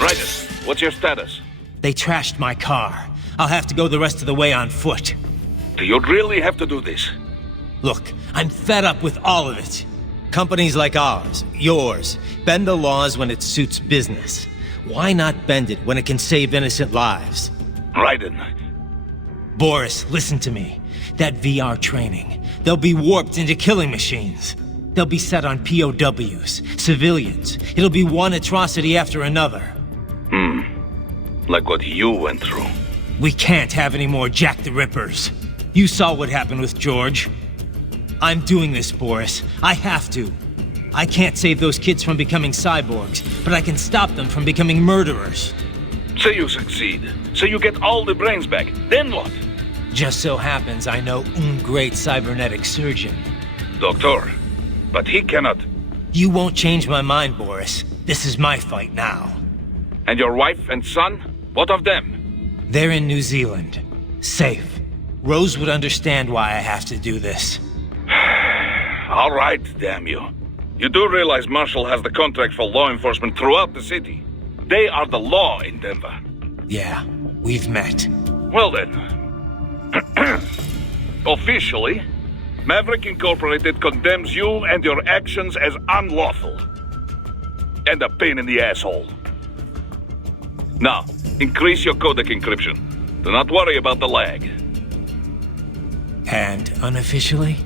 Ryder, what's your status? They trashed my car. I'll have to go the rest of the way on foot. Do you really have to do this? Look, I'm fed up with all of it. Companies like ours, yours, bend the laws when it suits business. Why not bend it when it can save innocent lives? Raiden. Boris, listen to me. That VR training, they'll be warped into killing machines. They'll be set on POWs, civilians. It'll be one atrocity after another. Like what you went through. We can't have any more Jack the Rippers. You saw what happened with George. I'm doing this, Boris. I have to. I can't save those kids from becoming cyborgs, but I can stop them from becoming murderers. Say you succeed. Say you get all the brains back. Then what? Just so happens I know a great cybernetic surgeon. Doctor, but he cannot. You won't change my mind, Boris. This is my fight now. And your wife and son? What of them? They're in New Zealand. Safe. Rose would understand why I have to do this. All right, damn you. You do realize Marshall has the contract for law enforcement throughout the city. They are the law in Denver. Yeah, we've met. Well then. Officially, Maverick Incorporated condemns you and your actions as unlawful. And a pain in the asshole. Now, increase your codec encryption. Do not worry about the lag. And unofficially?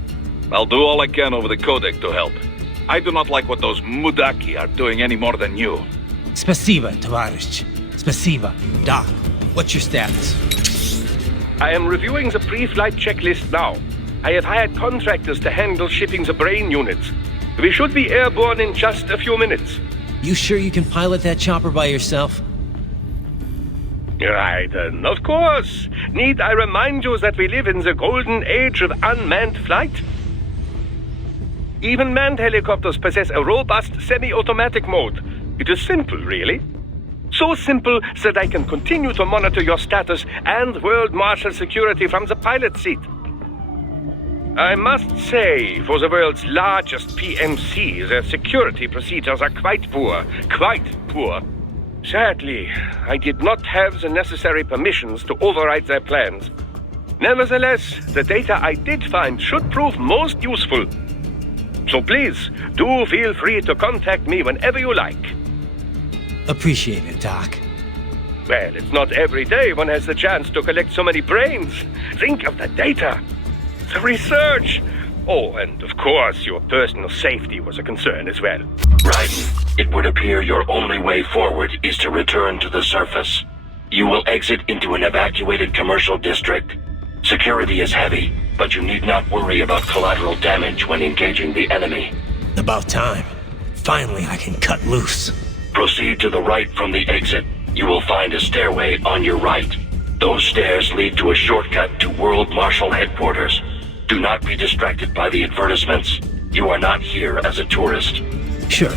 I'll do all I can over the codec to help. I do not like what those Mudaki are doing any more than you. Spasiba, Tavarish. Spasiba. Doc, what's your status? I am reviewing the pre-flight checklist now. I have hired contractors to handle shipping the brain units. We should be airborne in just a few minutes. You sure you can pilot that chopper by yourself? Raiden, of course. Need I remind you that we live in the golden age of unmanned flight? Even manned helicopters possess a robust semi-automatic mode. It is simple, really. So simple that I can continue to monitor your status and world marshal security from the pilot seat. I must say, for the world's largest PMC, their security procedures are quite poor. Quite poor. Sadly, I did not have the necessary permissions to override their plans. Nevertheless, the data I did find should prove most useful. So please, do feel free to contact me whenever you like. Appreciate it, Doc. Well, it's not every day one has the chance to collect so many brains. Think of the data, the research. Oh, and of course, your personal safety was a concern as well. Raiden, it would appear your only way forward is to return to the surface. You will exit into an evacuated commercial district. Security is heavy, but you need not worry about collateral damage when engaging the enemy. About time. Finally, I can cut loose. Proceed to the right from the exit. You will find a stairway on your right. Those stairs lead to a shortcut to World Marshal Headquarters. Do not be distracted by the advertisements. You are not here as a tourist. Sure.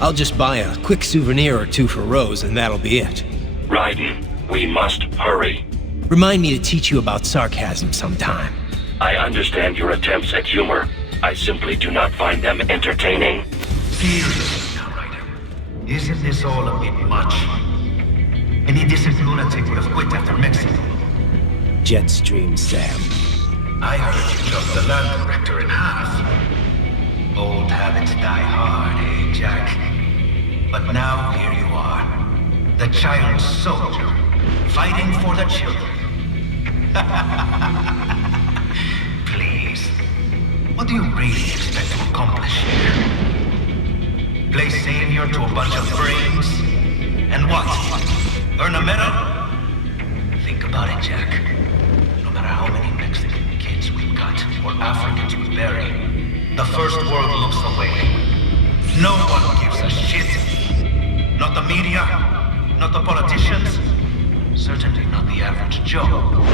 I'll just buy a quick souvenir or two for Rose, and that'll be it. Raiden, we must hurry. Remind me to teach you about sarcasm sometime. I understand your attempts at humor. I simply do not find them entertaining. Seriously now, Ryder. Isn't this all a bit much? Any decent lunatic would have quit after Mexico. Jetstream, Sam. I heard you chopped the land director in half. Old habits die hard, eh, Jack? But now here you are. The child soldier, fighting for the children. Please. What do you really expect to accomplish here? Play savior to a bunch of brains? And what? Earn a medal? Think about it, Jack. No matter how many Mexican kids we cut or Africans we bury, the first world looks away. No one gives a shit. Not the media, not the politicians, certainly not the average Joe.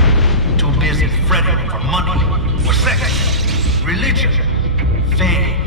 Too busy fretting for money, or sex, religion, fame.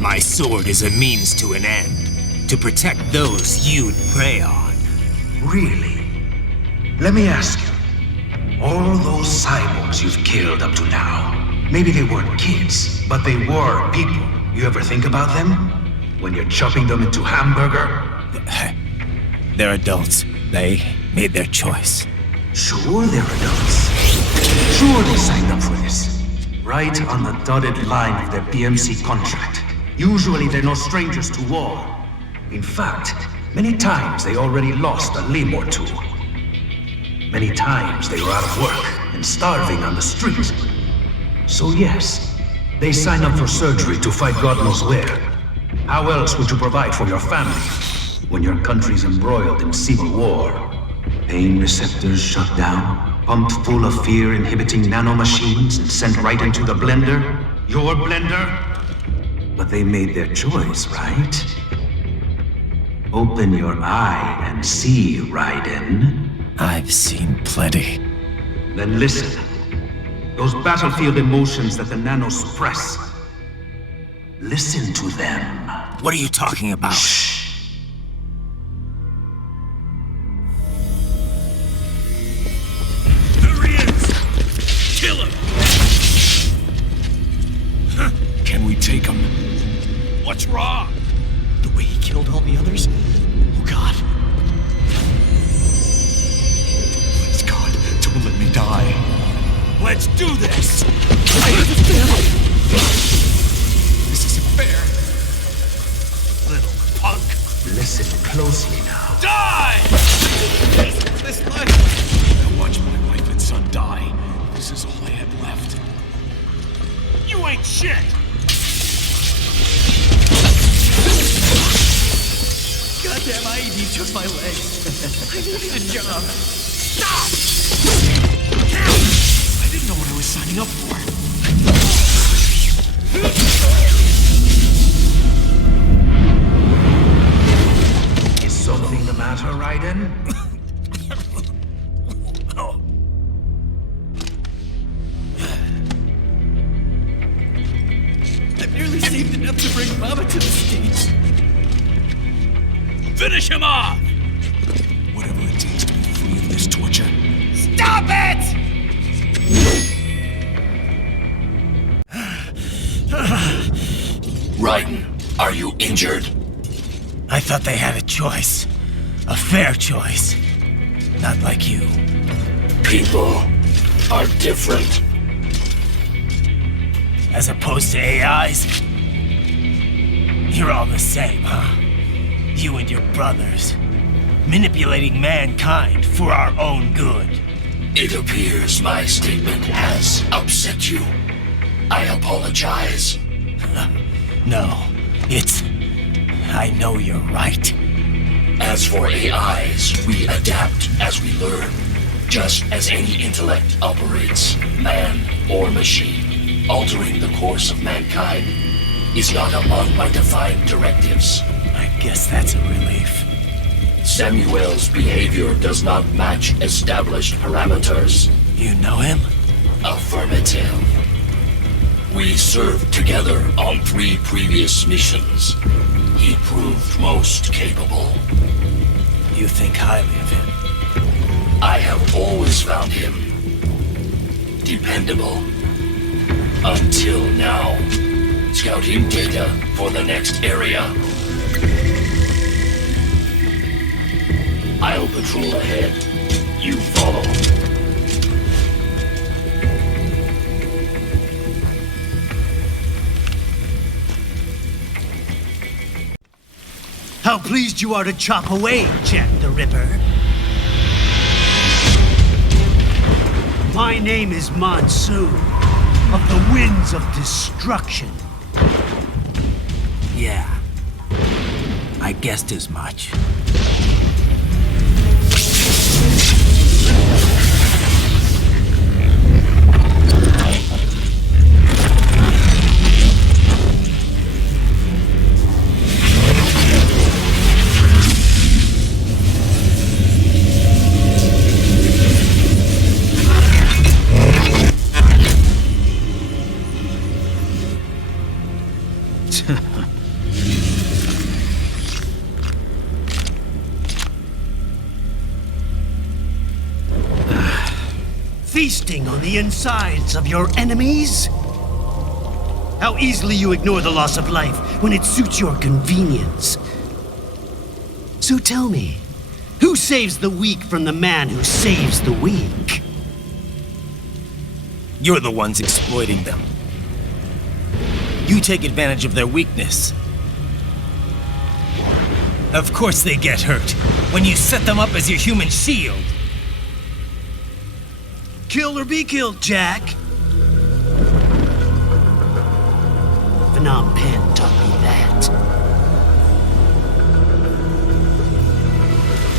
My sword is a means to an end, to protect those you'd prey on. Really? Let me ask you, all those cyborgs you've killed up to now, maybe they weren't kids, but they were people. You ever think about them? When you're chopping them into hamburger? They're adults. They made their choice. Sure they're adults. Sure they signed up for this. Right on the dotted line of their PMC contract. Usually they're no strangers to war. In fact, many times they already lost a limb or two. Many times they were out of work and starving on the street. So yes, they sign up for surgery to fight God knows where. How else would you provide for your family when your country's embroiled in civil war? Pain receptors shut down, pumped full of fear-inhibiting nanomachines and sent right into the blender? Your blender? But they made their choice, right? Open your eye and see, Raiden. I've seen plenty. Then listen. Those battlefield emotions that the nanos suppress. Listen to them. What are you talking about? Shh. There he is! Kill him! Can we take him? What's wrong? The way he killed all the others? Oh God. Please God, don't let me die. Let's do this! This isn't fair. Little punk! Listen closely now. Die! This life. I watched my wife and son die. This is all I had left. You ain't shit! Goddamn IED took my legs. I needed a job. Stop! I didn't know what I was signing up for. Is something the matter, Raiden? I barely saved enough to bring Mama to the States. Finish him off! Whatever it takes to be free of this torture. Stop it! Raiden, are you injured? I thought they had a choice. A fair choice. Not like you. People are different. As opposed to AIs? You're all the same, huh? You and your brothers. Manipulating mankind for our own good. It appears my statement has upset you. I apologize. No, it's... I know you're right. As for AIs, we adapt as we learn. Just as any intellect operates, man or machine. Altering the course of mankind is not among my defined directives. I guess that's a relief. Samuel's behavior does not match established parameters. You know him? Affirmative. We served together on 3 previous missions. He proved most capable. You think highly of him? I have always found him dependable. Until now. Scouting data for the next area. I'll patrol ahead. You follow. How pleased you are to chop away, Jack the Ripper. My name is Monsoon, of the Winds of Destruction. Yeah, I guessed as much. Feasting on the insides of your enemies? How easily you ignore the loss of life when it suits your convenience. So tell me, who saves the weak from the man who saves the weak? You're the ones exploiting them. You take advantage of their weakness. Of course they get hurt when you set them up as your human shield. Kill or be killed, Jack. Phnom Penh taught me that.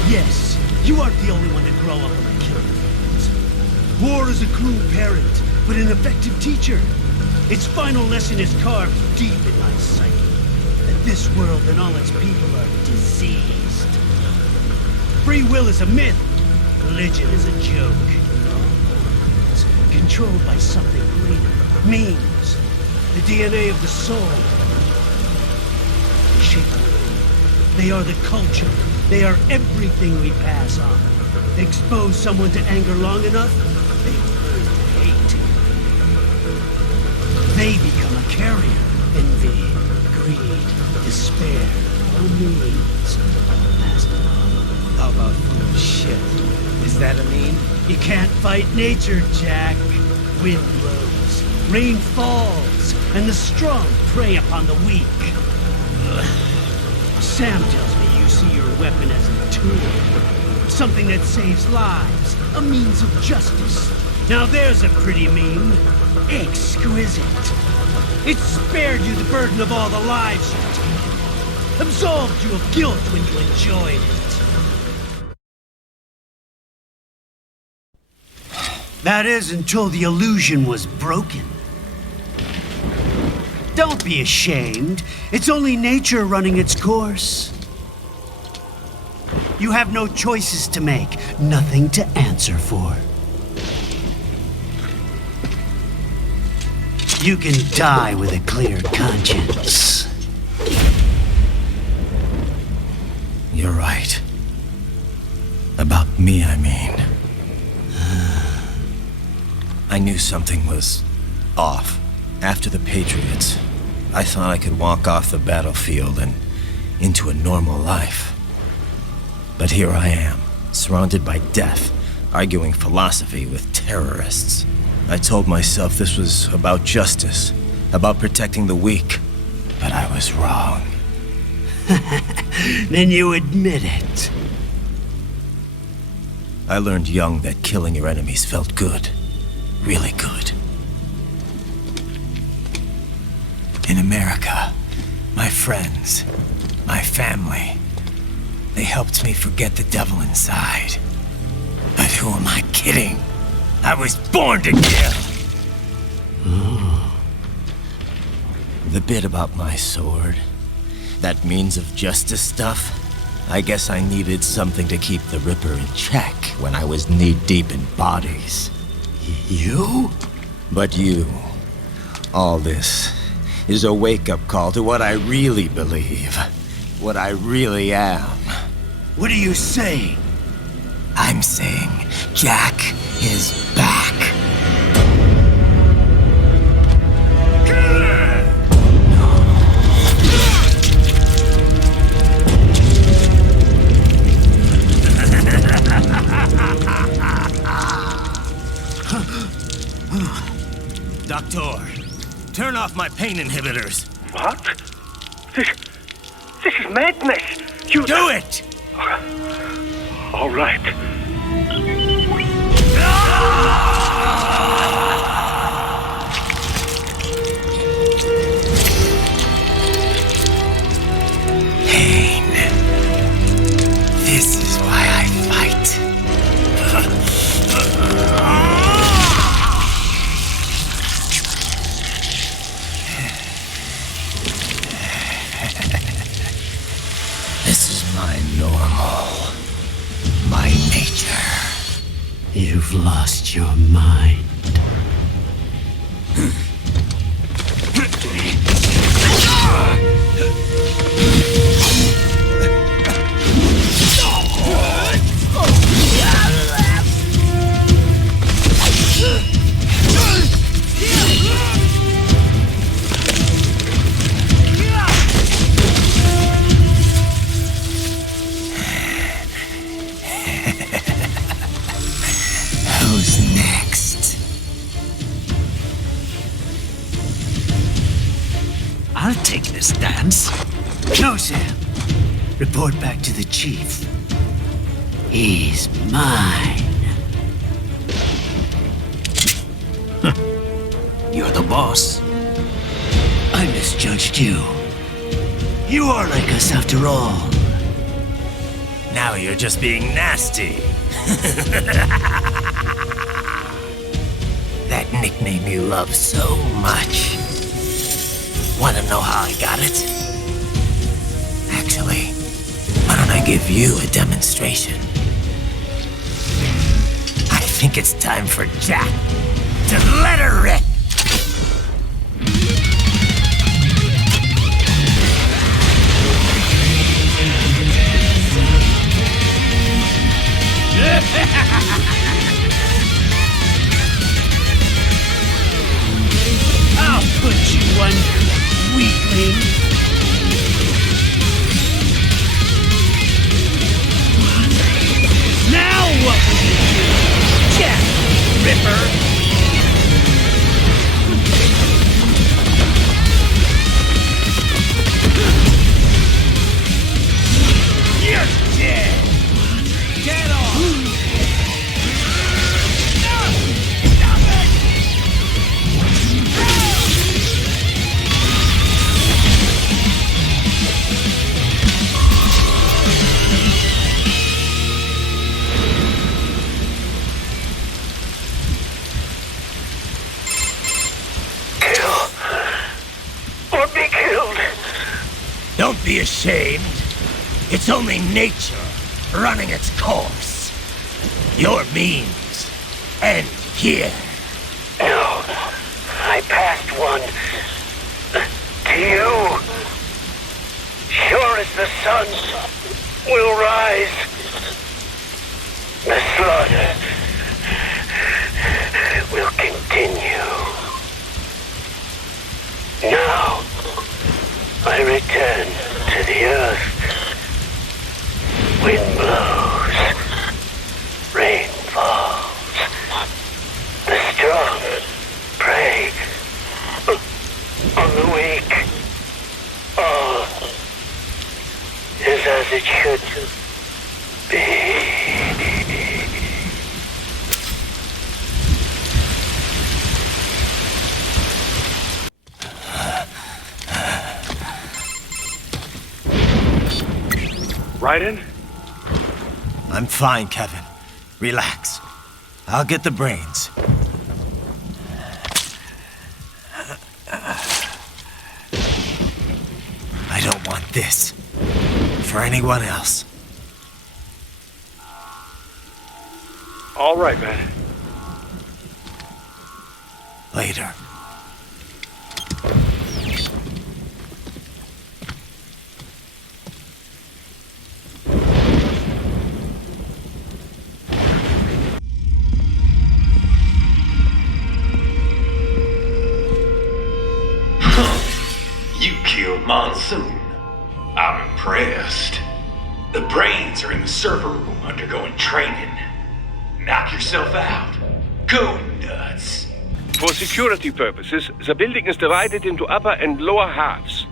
Yes, you aren't the only one to grow up on a killing field. War is a cruel parent, but an effective teacher. Its final lesson is carved deep in my psyche. That this world and all its people are diseased. Free will is a myth. Religion is a joke. Controlled by something greater. Means. The DNA of the soul. They shape our world. They are the culture. They are everything we pass on. Expose someone to anger long enough, they learn to hate. They become a carrier. Envy, greed, despair, all means. Passed on. How about food shit? Is that a meme? You can't fight nature, Jack. Wind blows, rain falls, and the strong prey upon the weak. Sam tells me you see your weapon as a tool. Something that saves lives, a means of justice. Now there's a pretty meme. Exquisite. It spared you the burden of all the lives you took. Absolved you of guilt when you enjoyed it. That is, until the illusion was broken. Don't be ashamed. It's only nature running its course. You have no choices to make, nothing to answer for. You can die with a clear conscience. You're right. About me, I mean. I knew something was off. After the Patriots, I thought I could walk off the battlefield and into a normal life. But here I am, surrounded by death, arguing philosophy with terrorists. I told myself this was about justice, about protecting the weak, but I was wrong. Then you admit it. I learned young that killing your enemies felt good. Really good. In America, my friends, my family, they helped me forget the devil inside. But who am I kidding? I was born to kill! The bit about my sword, that means of justice stuff, I guess I needed something to keep the Ripper in check when I was knee-deep in bodies. You? But you. All this is a wake-up call to what I really believe. What I really am. What are you saying? I'm saying Jack is back. Doctor, turn off my pain inhibitors. What? This is madness. You do it! All right. Pain. This is why I fight. This is my normal. My nature. You've lost your mind. Who's next? I'll take this dance. Closer. Report back to the chief. He's mine. You're the boss. I misjudged you. You are like us after all. Now you're just being nasty. That nickname you love so much. Want to know how I got it? Actually, why don't I give you a demonstration? I think it's time for Jack to let her rip. I'll put you under, weakling. Now what will you do, Jack Ripper? You're dead. Get off. Don't be ashamed. It's only nature running its course. Your means end here. No, I passed one to you. Sure as the sun will rise, the slaughter will continue. Now, I return to the earth. Wind blows, rain falls. The strong prey on the weak. All is as it should be. Raiden? I'm fine, Kevin. Relax. I'll get the brains. I don't want this for anyone else. All right, man. Later. You killed Monsoon. I'm impressed. The brains are in the server room undergoing training. Knock yourself out. Go nuts. For security purposes, the building is divided into upper and lower halves.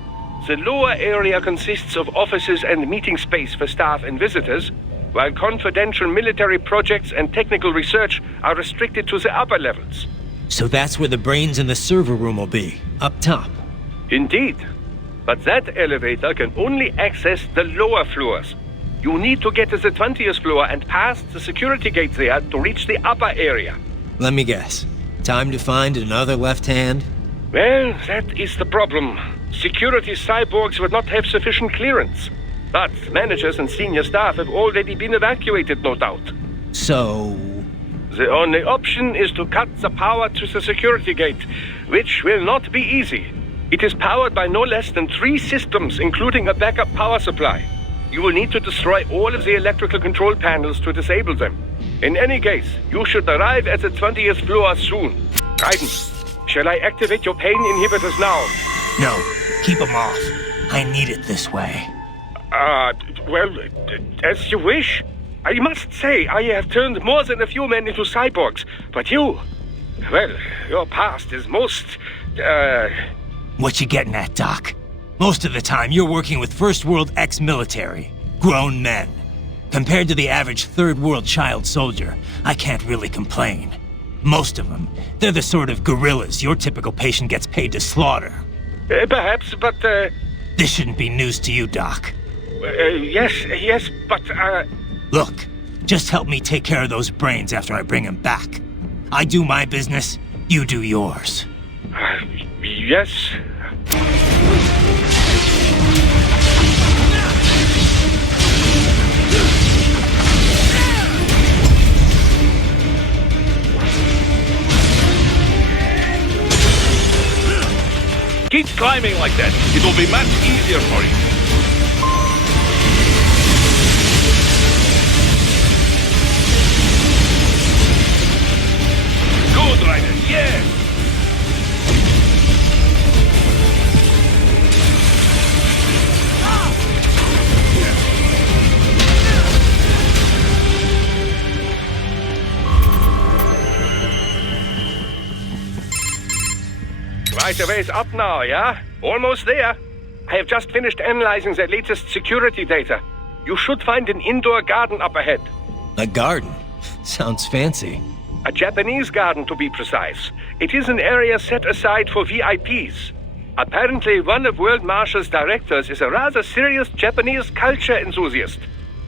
The lower area consists of offices and meeting space for staff and visitors, while confidential military projects and technical research are restricted to the upper levels. So that's where the brains in the server room will be, up top. Indeed. But that elevator can only access the lower floors. You need to get to the 20th floor and pass the security gate there to reach the upper area. Let me guess. Time to find another left hand? Well, that is the problem. Security cyborgs would not have sufficient clearance. But managers and senior staff have already been evacuated, no doubt. So... The only option is to cut the power to the security gate, which will not be easy. It is powered by no less than 3 systems, including a backup power supply. You will need to destroy all of the electrical control panels to disable them. In any case, you should arrive at the 20th floor soon. Raiden, shall I activate your pain inhibitors now? No, keep them off. I need it this way. Well, as you wish. I must say, I have turned more than a few men into cyborgs, but you... Well, your past is most, What you getting at, Doc? Most of the time, you're working with First World ex-military. Grown men. Compared to the average Third World child soldier, I can't really complain. Most of them, they're the sort of guerrillas your typical patient gets paid to slaughter. Perhaps, but, This shouldn't be news to you, Doc. Yes, but, Look, just help me take care of those brains after I bring them back. I do my business, you do yours. Yes. Keep climbing like that. It'll be much easier for you. Good, Raiden. Yes. Right a ways up now, yeah? Almost there. I have just finished analyzing the latest security data. You should find an indoor garden up ahead. A garden? Sounds fancy. A Japanese garden, to be precise. It is an area set aside for VIPs. Apparently, one of World Marshal's directors is a rather serious Japanese culture enthusiast.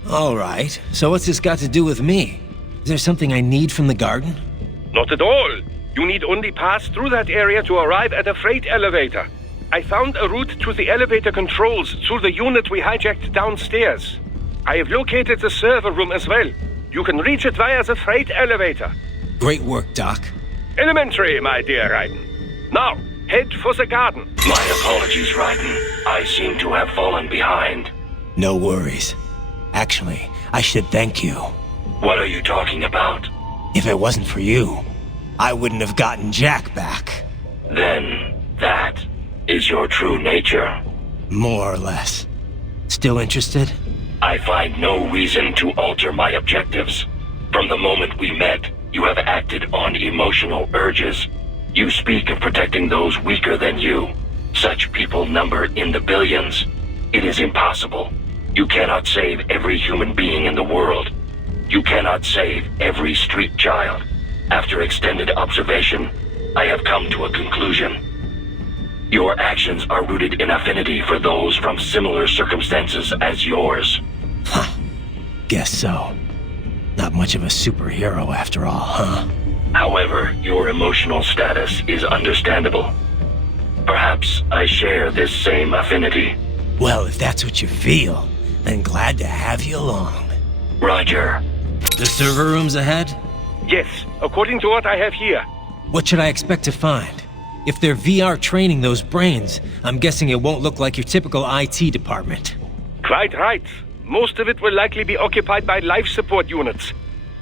All right, so what's this got to do with me? Is there something I need from the garden? Not at all. You need only pass through that area to arrive at a freight elevator. I found a route to the elevator controls through the unit we hijacked downstairs. I have located the server room as well. You can reach it via the freight elevator. Great work, Doc. Elementary, my dear Raiden. Now, head for the garden. My apologies, Raiden. I seem to have fallen behind. No worries. Actually, I should thank you. What are you talking about? If it wasn't for you, I wouldn't have gotten Jack back. Then, that is your true nature? More or less. Still interested? I find no reason to alter my objectives. From the moment we met, you have acted on emotional urges. You speak of protecting those weaker than you. Such people number in the billions. It is impossible. You cannot save every human being in the world. You cannot save every street child. After extended observation, I have come to a conclusion. Your actions are rooted in affinity for those from similar circumstances as yours. Huh. Guess so. Not much of a superhero after all, huh? However, your emotional status is understandable. Perhaps I share this same affinity. Well, if that's what you feel, then glad to have you along. Roger. The server room's ahead? Yes, according to what I have here. What should I expect to find? If they're VR training those brains, I'm guessing it won't look like your typical IT department. Quite right. Most of it will likely be occupied by life support units.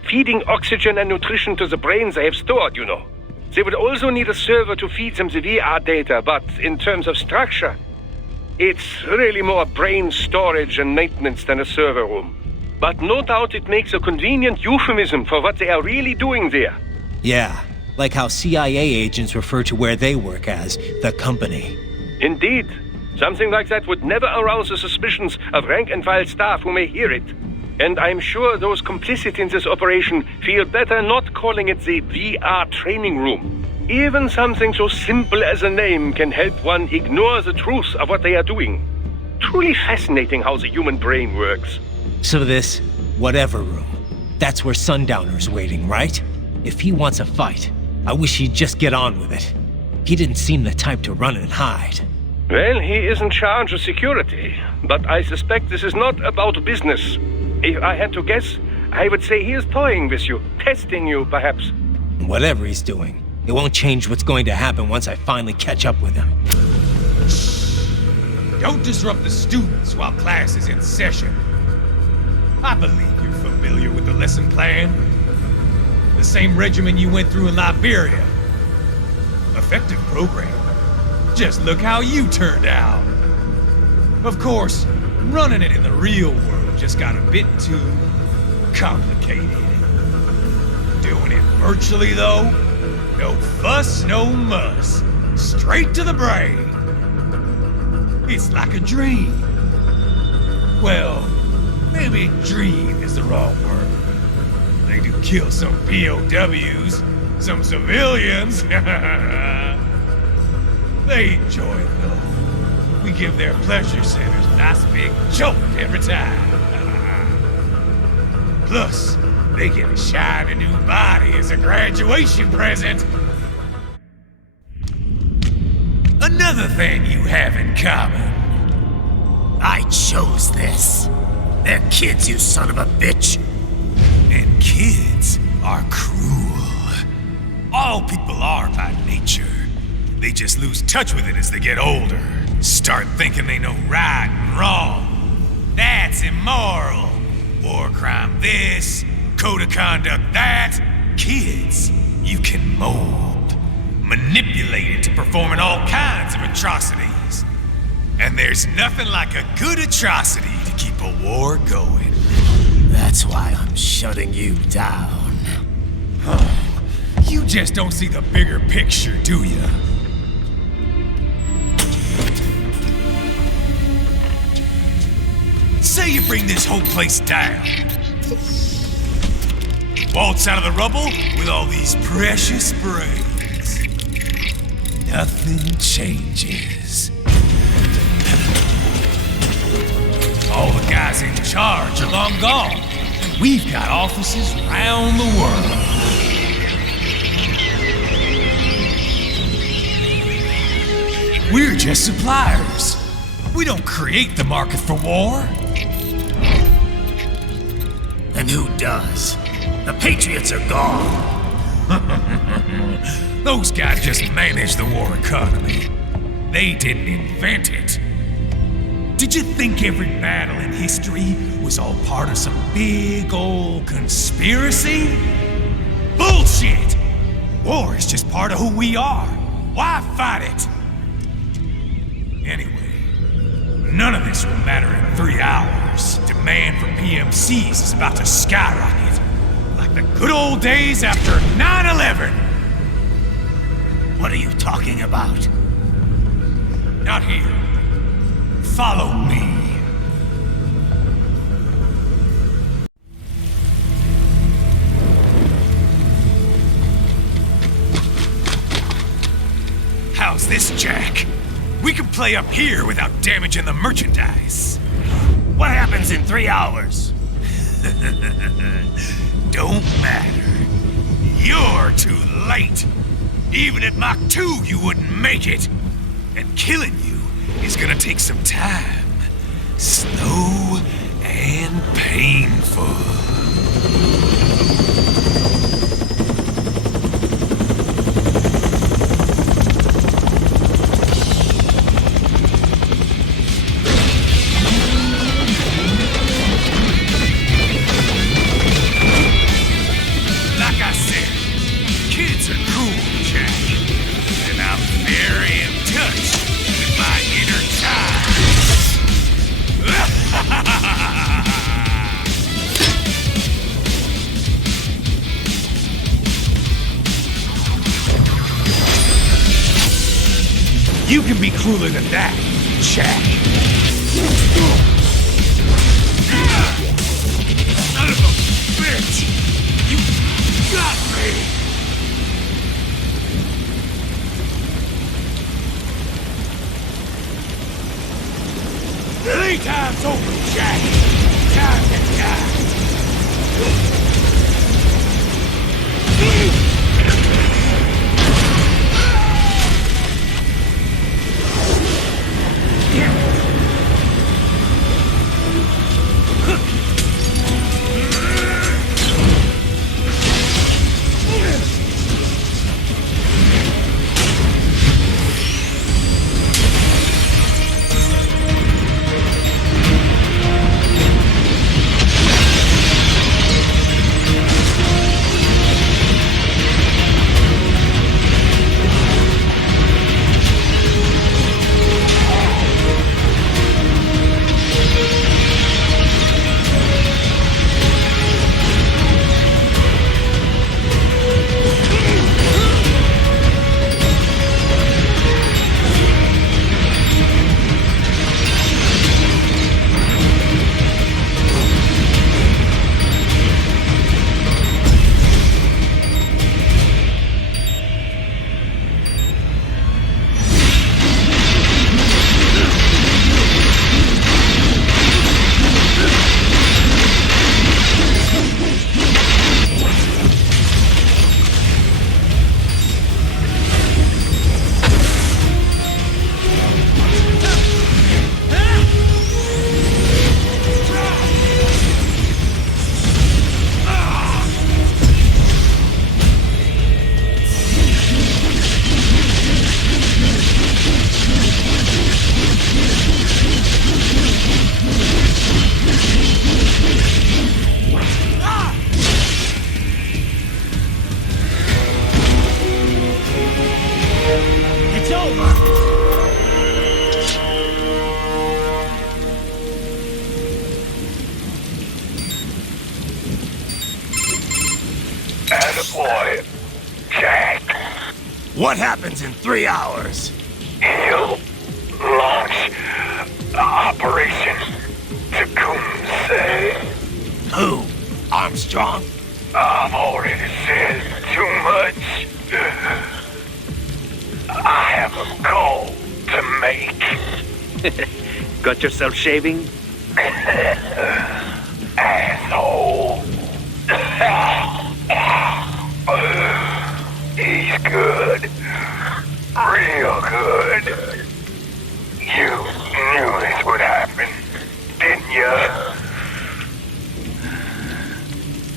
Feeding oxygen and nutrition to the brains they have stored, you know. They would also need a server to feed them the VR data, but in terms of structure, it's really more brain storage and maintenance than a server room. But no doubt it makes a convenient euphemism for what they are really doing there. Yeah, like how CIA agents refer to where they work as the company. Indeed. Something like that would never arouse the suspicions of rank-and-file staff who may hear it. And I'm sure those complicit in this operation feel better not calling it the VR training room. Even something so simple as a name can help one ignore the truth of what they are doing. Truly fascinating how the human brain works. So this whatever room, that's where Sundowner's waiting, right? If he wants a fight, I wish he'd just get on with it. He didn't seem the type to run and hide. Well, he is in charge of security, but I suspect this is not about business. If I had to guess, I would say he is toying with you, testing you, perhaps. Whatever he's doing, it won't change what's going to happen once I finally catch up with him. Don't disrupt the students while class is in session. I believe you're familiar with the lesson plan. The same regimen you went through in Liberia. Effective program. Just look how you turned out. Of course, running it in the real world just got a bit too complicated. Doing it virtually, though, no fuss, no muss. Straight to the brain. It's like a dream. Well, maybe dream is the wrong word. They do kill some POWs, some civilians. They enjoy it, though. We give their pleasure centers a nice big jolt every time. Plus, they get a shiny new body as a graduation present. Another thing you have in common. I chose this. They're kids, you son of a bitch. And kids are cruel. All people are by nature. They just lose touch with it as they get older. Start thinking they know right and wrong. That's immoral. War crime this, code of conduct that. Kids, you can mold, manipulate into performing all kinds of atrocities. And there's nothing like a good atrocity to keep a war going. That's why I'm shutting you down. You just don't see the bigger picture, do you? Say you bring this whole place down. Waltz out of the rubble with all these precious brains. Nothing changes. All the guys in charge are long gone. We've got offices around the world. We're just suppliers. We don't create the market for war. And who does? The Patriots are gone. Those guys just manage the war economy. They didn't invent it. Did you think every battle in history was all part of some big old conspiracy? Bullshit! War is just part of who we are. Why fight it? Anyway, none of this will matter in 3 hours. Demand for PMCs is about to skyrocket. Like the good old days after 9/11. What are you talking about? Not here. Follow me. How's this, Jack? We can play up here without damaging the merchandise. What happens in 3 hours? Don't matter. You're too late. Even at Mach 2, you wouldn't make it. And killing you is gonna take some time. Slow and painful. You can be crueler than that. check. Son of a bitch! You got me! 3 times over, Jack! Time to die! Attaboy, Jack. What happens in 3 hours? He'll launch Operation Tecumseh. Who? Armstrong? I've already said too much. I have a call to make. Got yourself shaving? Asshole. He's good. Real good. You knew this would happen, didn't you?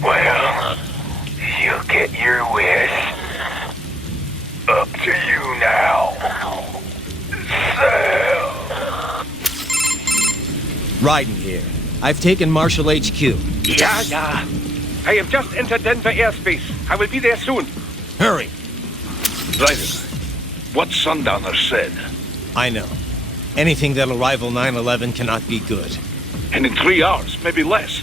Well, you'll get your wish. Up to you now. Sal. Raiden here. I've taken Marshall HQ. Yeah. I have just entered Denver airspace. I will be there soon. Hurry. Raiden, what Sundowner said. I know. Anything that'll rival 9/11 cannot be good. And in 3 hours, maybe less.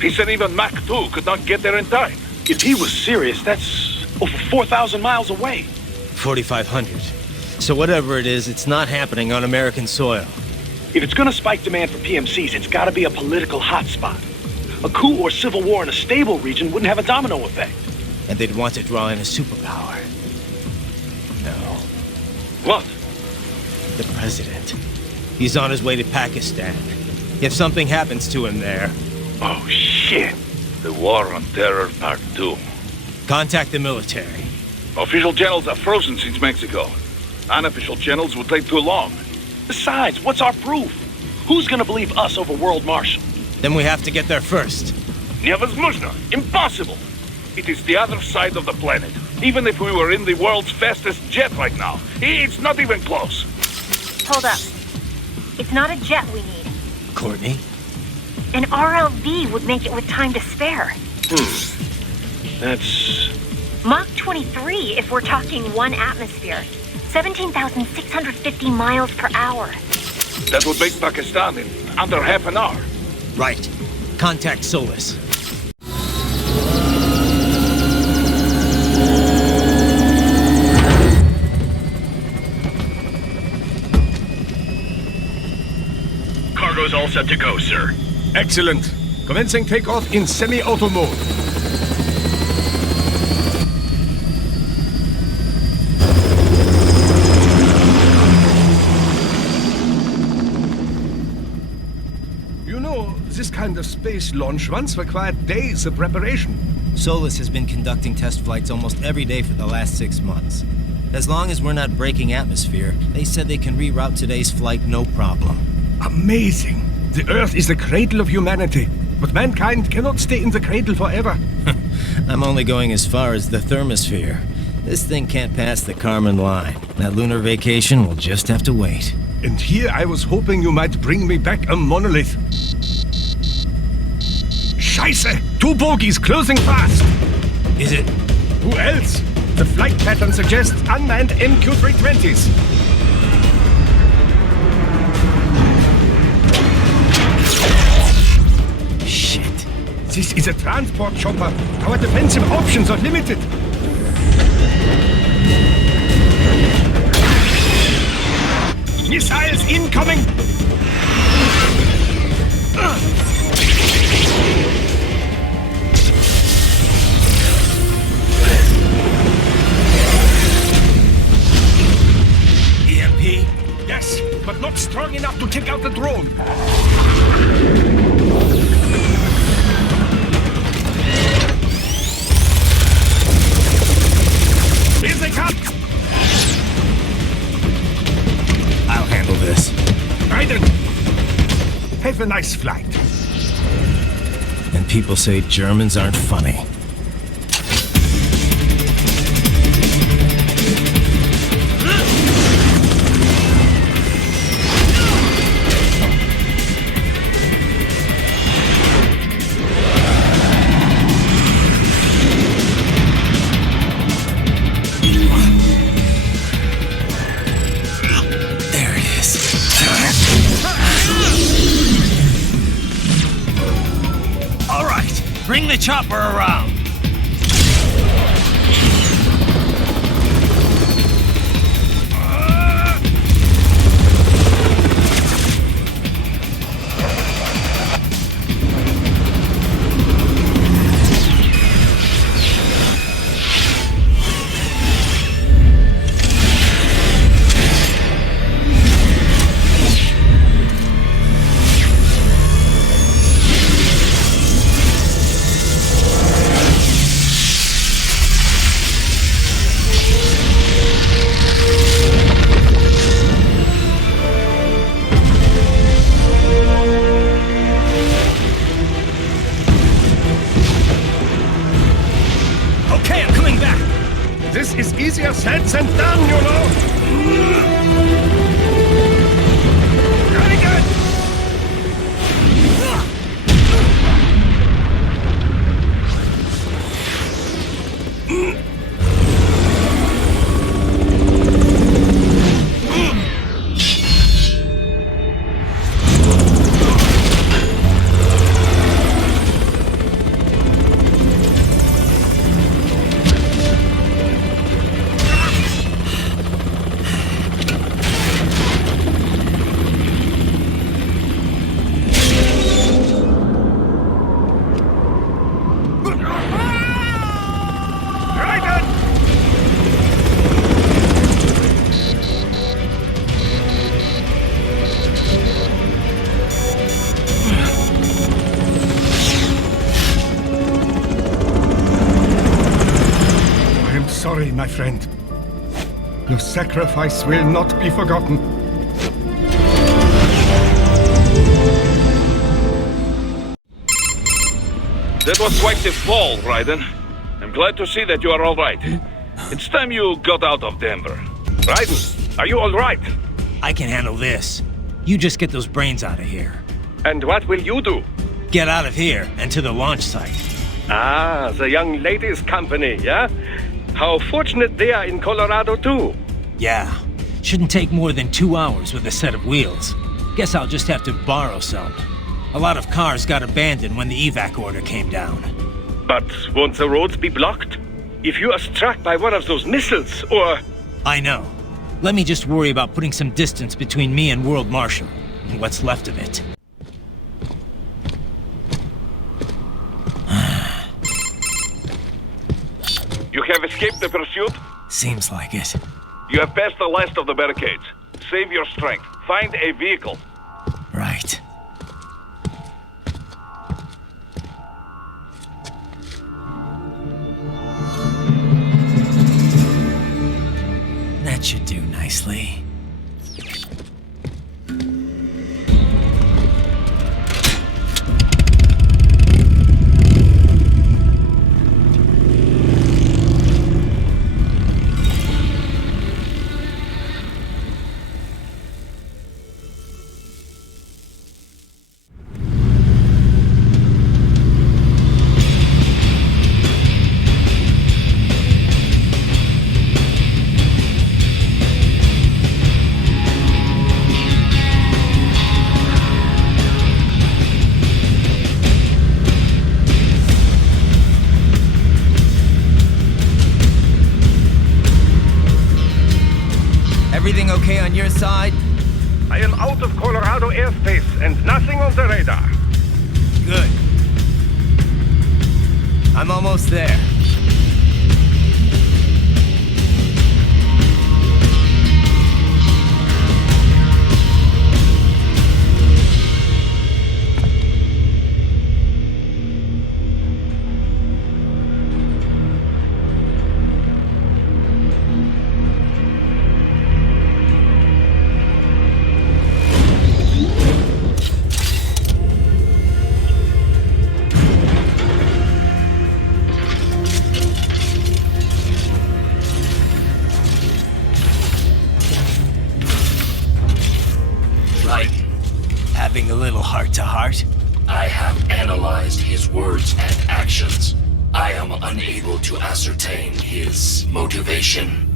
He said even Mach 2 could not get there in time. If he was serious, that's over 4,000 miles away. 4,500. So whatever it is, it's not happening on American soil. If it's gonna spike demand for PMCs, it's gotta be a political hotspot. A coup or civil war in a stable region wouldn't have a domino effect. And they'd want to draw in a superpower. No. What? The president. He's on his way to Pakistan. If something happens to him there... Oh, shit. The War on Terror Part 2. Contact the military. Official channels are frozen since Mexico. Unofficial channels would take too long. Besides, what's our proof? Who's gonna believe us over World Marshal? Then we have to get there first. Невозможно. Impossible. It is the other side of the planet. Even if we were in the world's fastest jet right now, it's not even close. Hold up. It's not a jet we need. Courtney? An RLV would make it with time to spare. That's... Mach 23 if we're talking 1 atmosphere. 17,650 miles per hour. That would make Pakistan in under half an hour. Right. Contact Solis. Cargo's all set to go, sir. Excellent. Commencing takeoff in semi-auto mode. You know, this kind of space launch once required days of preparation. Solus has been conducting test flights almost every day for the last 6 months. As long as we're not breaking atmosphere, they said they can reroute today's flight no problem. Amazing. The Earth is the cradle of humanity, but mankind cannot stay in the cradle forever. I'm only going as far as the thermosphere. This thing can't pass the Kármán line. That lunar vacation will just have to wait. And here I was hoping you might bring me back a monolith. Scheiße! 2 bogies closing fast! Is it? Who else? The flight pattern suggests unmanned MQ-320s. Shit. This is a transport chopper. Our defensive options are limited. Missiles incoming! EMP? Yes, but not strong enough to take out the drone. Here they come! I'll handle this. Raiden! Have a nice flight. And people say Germans aren't funny. Bring the chopper around. This is easier said than done, you know. Very good. Sorry, my friend. Your sacrifice will not be forgotten. That was quite the fall, Raiden. I'm glad to see that you are all right. It's time you got out of Denver. Raiden, are you all right? I can handle this. You just get those brains out of here. And what will you do? Get out of here and to the launch site. Ah, the young ladies' company, yeah? How fortunate they are in Colorado, too. Yeah. Shouldn't take more than 2 hours with a set of wheels. Guess I'll just have to borrow some. A lot of cars got abandoned when the evac order came down. But won't the roads be blocked? If you are struck by one of those missiles, or... I know. Let me just worry about putting some distance between me and World Marshal. What's left of it. You have escaped the pursuit? Seems like it. You have passed the last of the barricades. Save your strength. Find a vehicle. Right. That should do nicely. Everything okay on your side? I am out of Colorado airspace and nothing on the radar. Good. I'm almost there. Having a little heart-to-heart? I have analyzed his words and actions. I am unable to ascertain his motivation.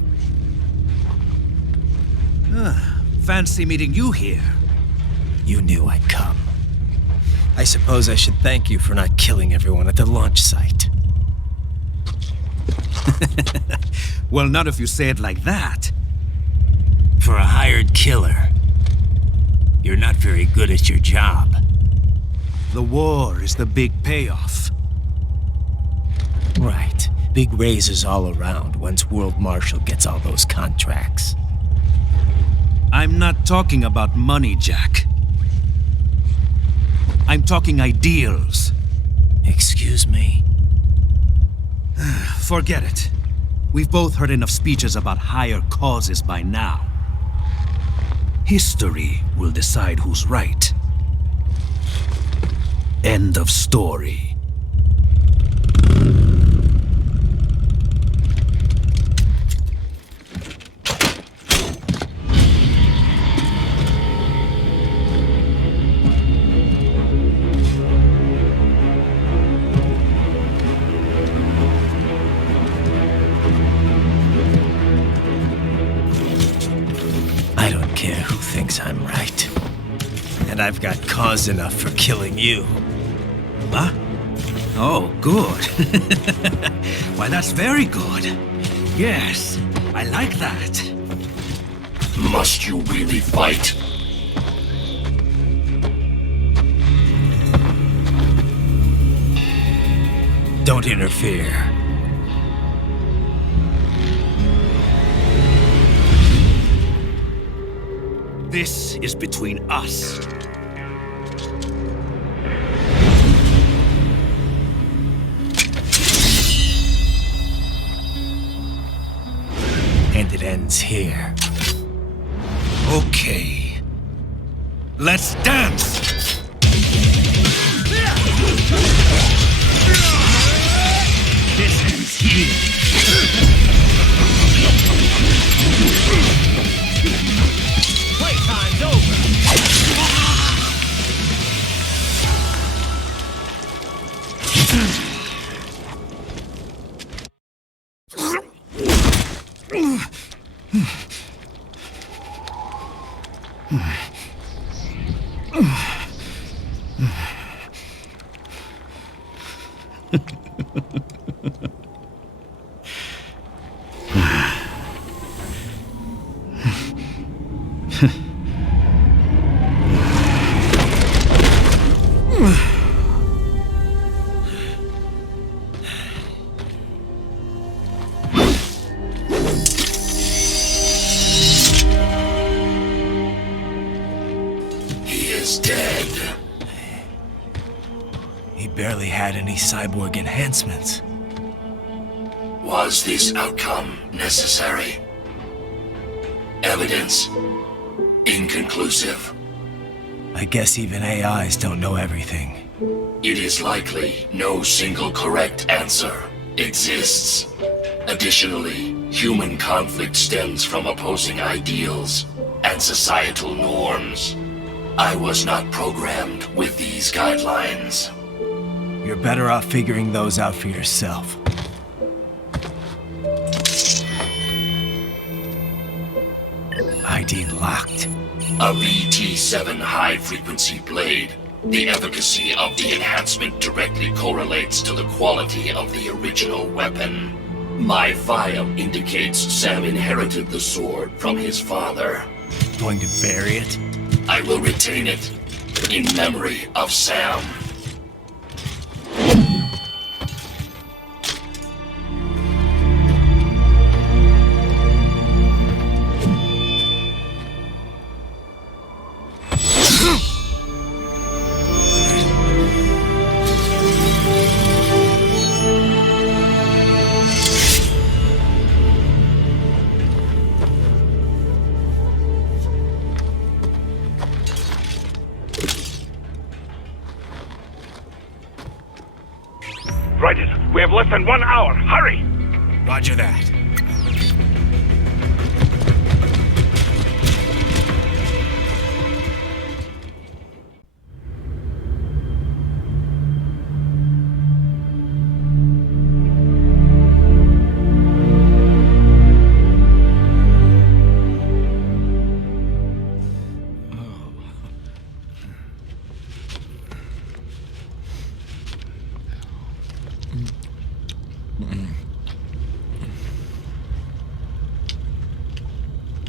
Fancy meeting you here. You knew I'd come. I suppose I should thank you for not killing everyone at the launch site. Well, not if you say it like that. For a hired killer, you're not very good at your job. The war is the big payoff. Right. Big raises all around once World Marshal gets all those contracts. I'm not talking about money, Jack. I'm talking ideals. Excuse me? Forget it. We've both heard enough speeches about higher causes by now. History will decide who's right. End of story. I don't care who thinks I'm right. And I've got cause enough for killing you. Huh? Oh, good. Why, that's very good. Yes, I like that. Must you really fight? Don't interfere. This is between us. And it ends here. Okay. Let's dance! This ends here. Playtime's over. is dead. He barely had any cyborg enhancements. Was this outcome necessary? Evidence inconclusive. I guess even AIs don't know everything. It is likely no single correct answer exists. Additionally, human conflict stems from opposing ideals and societal norms. I was not programmed with these guidelines. You're better off figuring those out for yourself. ID locked. A VT7 high-frequency blade. The efficacy of the enhancement directly correlates to the quality of the original weapon. My file indicates Sam inherited the sword from his father. Going to bury it? I will retain it in memory of Sam. Raiden, we have less than 1 hour. Hurry! Roger that.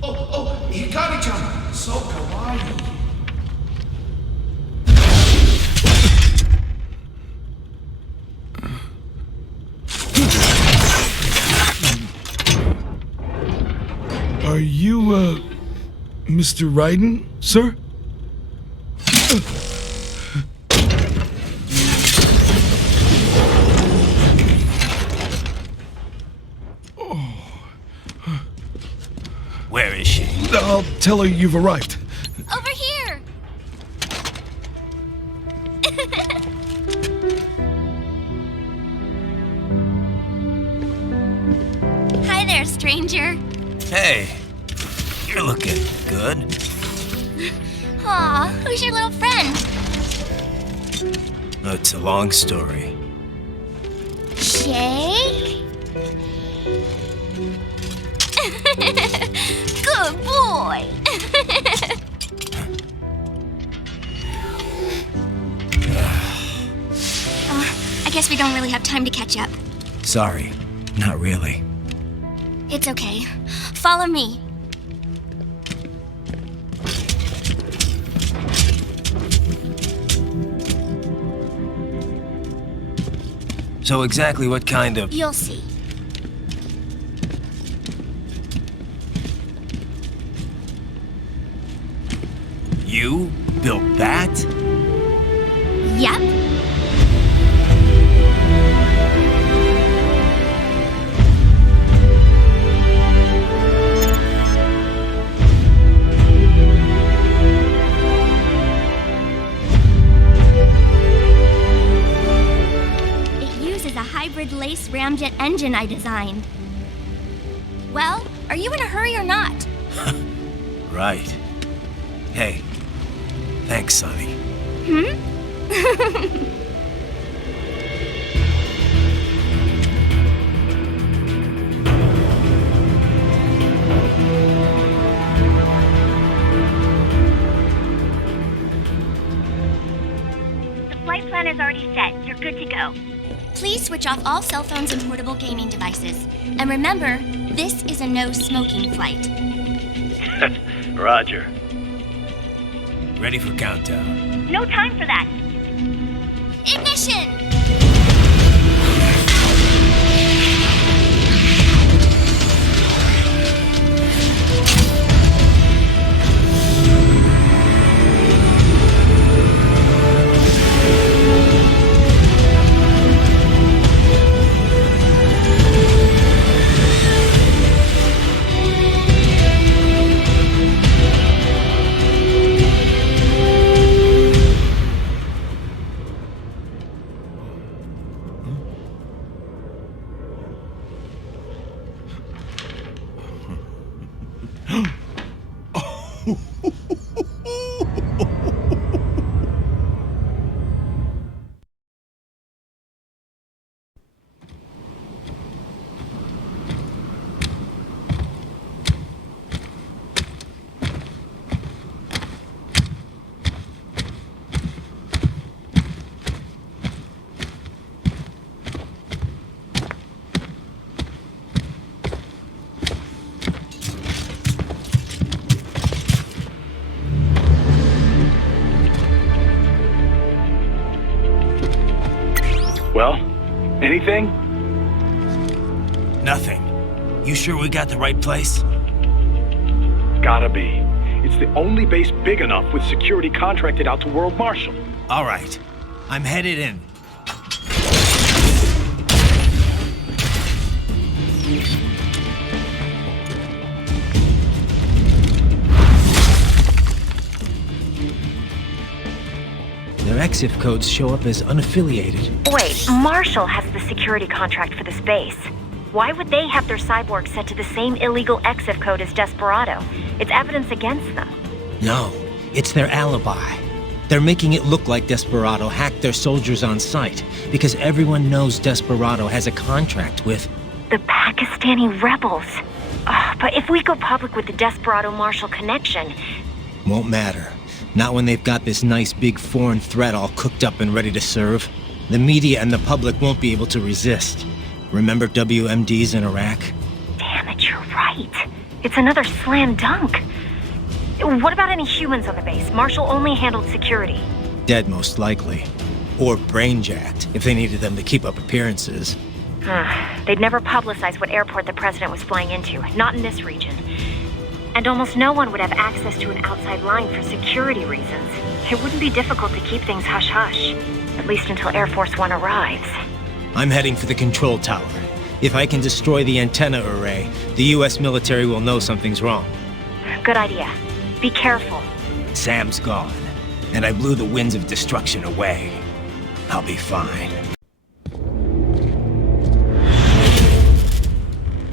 Oh, Hikari-chan! So kawaii! Are you, Mr. Raiden, sir? Where is she? I'll tell her you've arrived. Over here! Hi there, stranger. Hey, you're looking good. Aw, who's your little friend? Oh, it's a long story. Shake? Good boy. I guess we don't really have time to catch up. Sorry, not really. It's okay. Follow me. So exactly what kind of... You'll see. You built that? Yep. It uses a hybrid lace ramjet engine I designed. Well, are you in a hurry or not? Right. Hey, thanks, Sonny. The flight plan is already set. You're good to go. Please switch off all cell phones and portable gaming devices. And remember, this is a no-smoking flight. Roger. Ready for countdown. No time for that. Ignition! Anything? Nothing. You sure we got the right place? Gotta be. It's the only base big enough with security contracted out to World Marshal. All right. I'm headed in. Their EXIF codes show up as unaffiliated. Wait, Marshall has the security contract for this base. Why would they have their cyborg set to the same illegal EXIF code as Desperado? It's evidence against them. No, it's their alibi. They're making it look like Desperado hacked their soldiers on sight, because everyone knows Desperado has a contract with... The Pakistani rebels. Oh, but if we go public with the Desperado-Marshall connection... Won't matter. Not when they've got this nice big foreign threat all cooked up and ready to serve. The media and the public won't be able to resist. Remember WMDs in Iraq? Damn it, you're right. It's another slam dunk. What about any humans on the base? Marshall only handled security. Dead, most likely. Or brain-jacked, if they needed them to keep up appearances. They'd never publicize what airport the president was flying into, not in this region. And almost no one would have access to an outside line for security reasons. It wouldn't be difficult to keep things hush-hush, at least until Air Force One arrives. I'm heading for the control tower. If I can destroy the antenna array, the US military will know something's wrong. Good idea. Be careful. Sam's gone, and I blew the winds of destruction away. I'll be fine.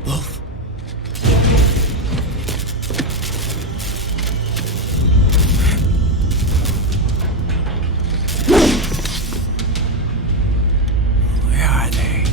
Wolf. Where are they?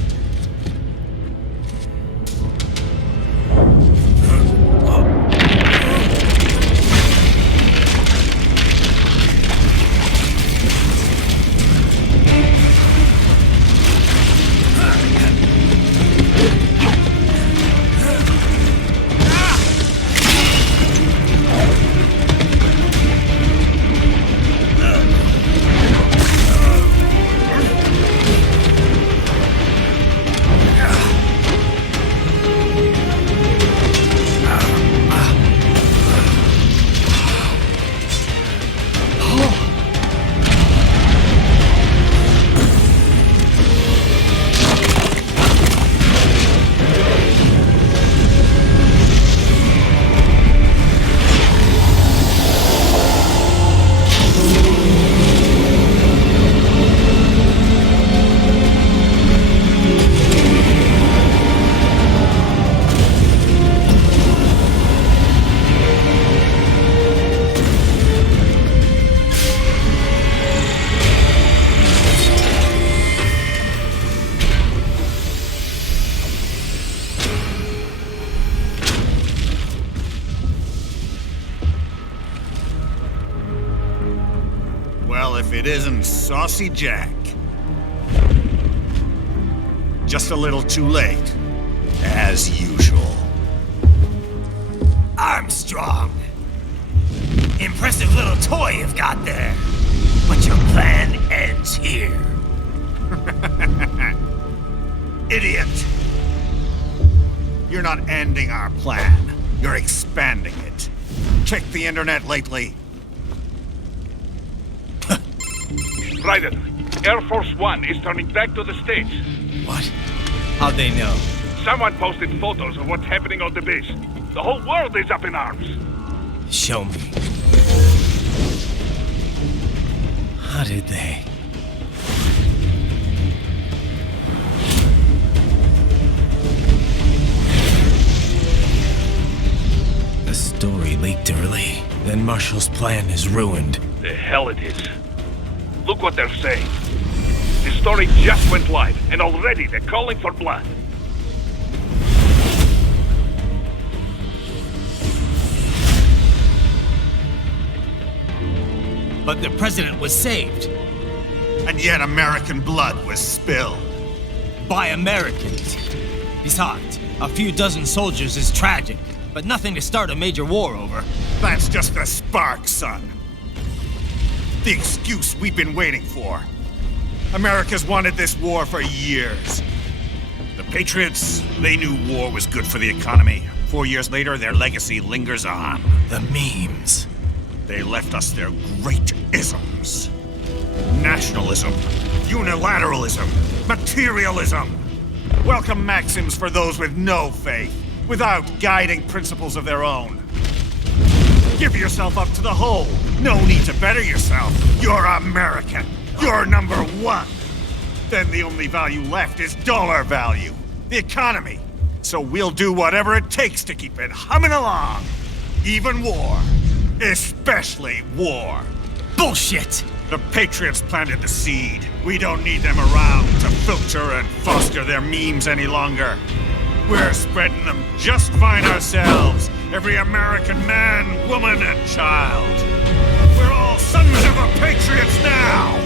If it isn't Saucy Jack. Just a little too late, as usual. Armstrong. Impressive little toy you've got there. But your plan ends here. Idiot! You're not ending our plan. You're expanding it. Checked the internet lately? Ryder, Air Force One is turning back to the States. What? How'd they know? Someone posted photos of what's happening on the base. The whole world is up in arms. Show me. How did they? The story leaked early. Then Marshall's plan is ruined. The hell it is. Look what they're saying. The story just went live, and already they're calling for blood. But the president was saved. And yet American blood was spilled. By Americans. Besides, a few dozen soldiers is tragic, but nothing to start a major war over. That's just a spark, son. The excuse we've been waiting for. America's wanted this war for years. The Patriots, they knew war was good for the economy. 4 years later, their legacy lingers on. The memes. They left us their great isms. Nationalism, unilateralism, materialism. Welcome maxims for those with no faith, without guiding principles of their own. Give yourself up to the whole. No need to better yourself. You're American. You're number one. Then the only value left is dollar value. The economy. So we'll do whatever it takes to keep it humming along. Even war. Especially war. Bullshit! The Patriots planted the seed. We don't need them around to filter and foster their memes any longer. We're spreading them just fine ourselves. Every American man, woman, and child. We're all sons of the Patriots now!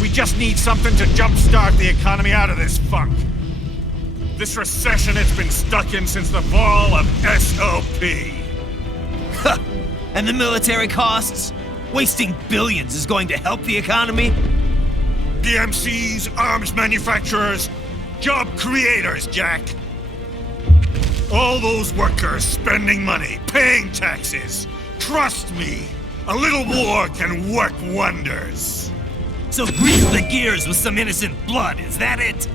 We just need something to jumpstart the economy out of this funk. This recession it's been stuck in since the fall of SOP. And the military costs? Wasting billions is going to help the economy? DMCs, arms manufacturers, job creators, Jack. All those workers spending money, paying taxes. Trust me, a little war can work wonders. So grease the gears with some innocent blood, is that it?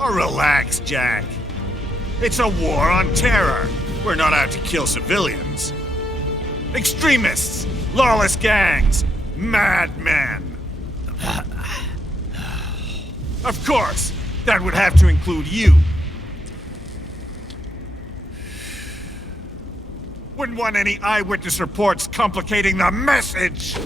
Oh, relax, Jack. It's a war on terror. We're not out to kill civilians. Extremists, lawless gangs, madmen. Of course, that would have to include you. Wouldn't want any eyewitness reports complicating the message.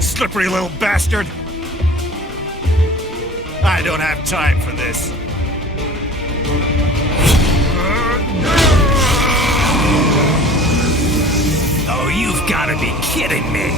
Slippery little bastard! I don't have time for this. Oh, you've got to be kidding me!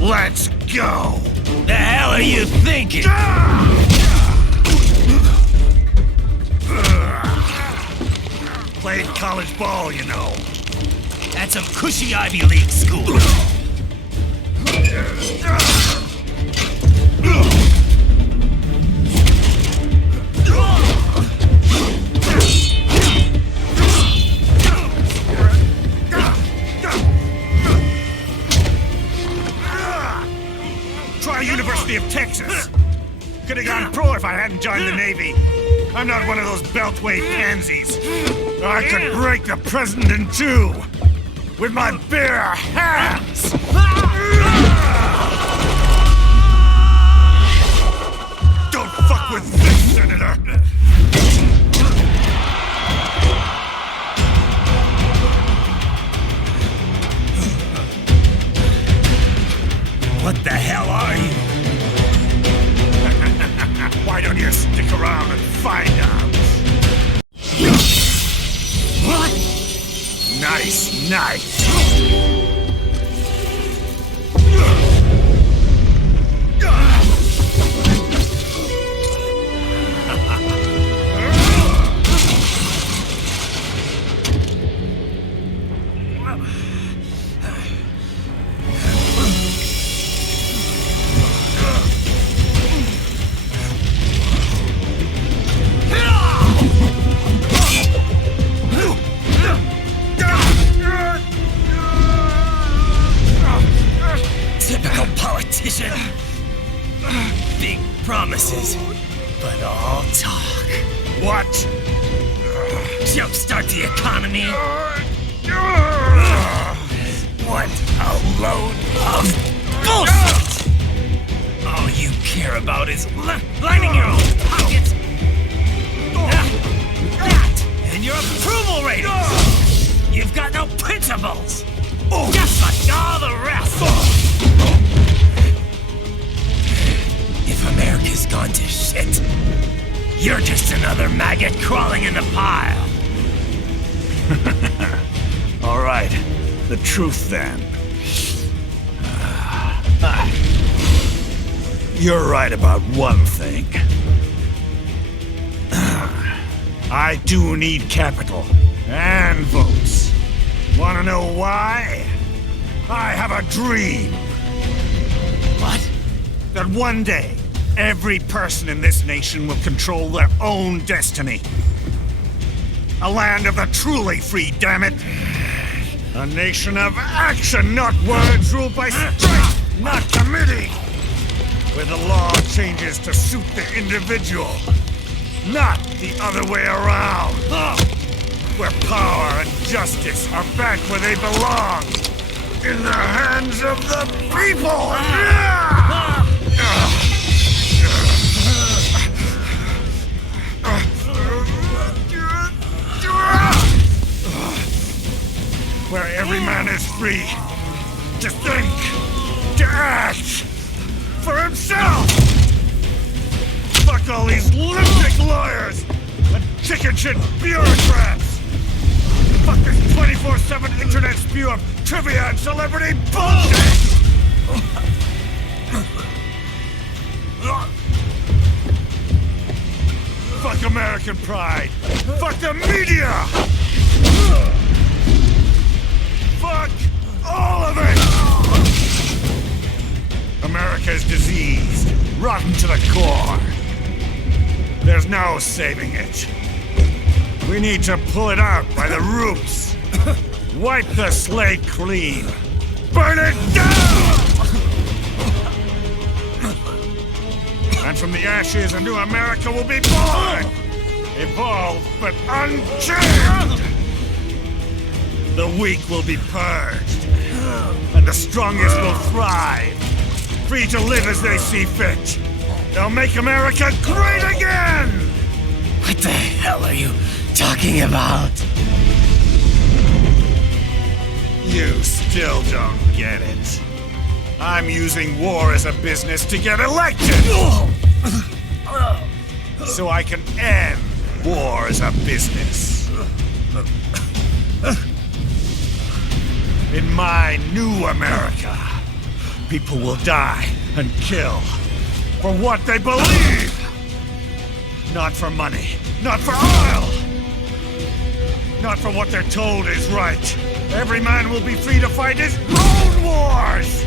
Let's go! The hell are you thinking? Played college ball, you know. That's some cushy Ivy League school. and join the Navy. I'm not one of those beltway pansies. I could break the president in two with my bare hands. Don't fuck with this, Senator. What the hell are you? Why don't you stick around and find out? What? Nice, nice. Typical politician. Big promises, but all talk. What? Jumpstart the economy. What a load of bullshit! All you care about is lining your own pockets. That and your approval ratings. You've got no principles. Just like all the rest. If America's gone to shit, you're just another maggot crawling in the pile. All right, the truth then. You're right about one thing. I do need capital and votes. Wanna know why? I have a dream. What? That one day, every person in this nation will control their own destiny. A land of the truly free, damn it. A nation of action, not words, ruled by strength, not committee. Where the law changes to suit the individual, not the other way around. Where power and justice are back where they belong, in the hands of the people. Where every man is free to think, to act for himself. Fuck all these lipstick lawyers and chicken shit bureaucrats. Fuck this 24/7 internet spew of trivia and celebrity bullshit. Fuck American pride. Fuck the media. Fuck all of it! America's diseased, rotten to the core. There's no saving it. We need to pull it out by the roots. Wipe the slate clean. Burn it down! And from the ashes, a new America will be born! Evolved, but unchained! The weak will be purged, and the strongest will thrive, free to live as they see fit. They'll make America great again! What the hell are you talking about? You still don't get it. I'm using war as a business to get elected! So I can end war as a business. In my new America, people will die and kill for what they believe. Not for money, not for oil, not for what they're told is right. Every man will be free to fight his own wars.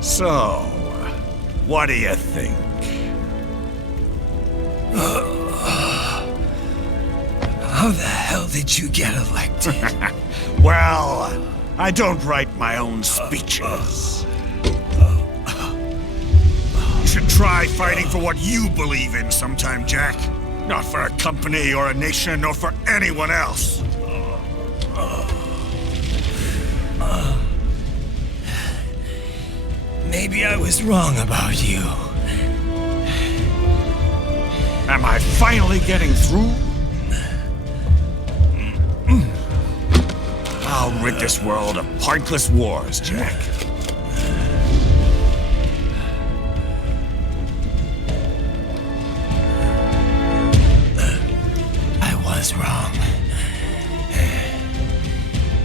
So, what do you think? How the hell did you get elected? Well, I don't write my own speeches. You should try fighting for what you believe in sometime, Jack. Not for a company or a nation or for anyone else. Maybe I was wrong about you. Am I finally getting through? I'll rid this world of pointless wars, Jack. I was wrong.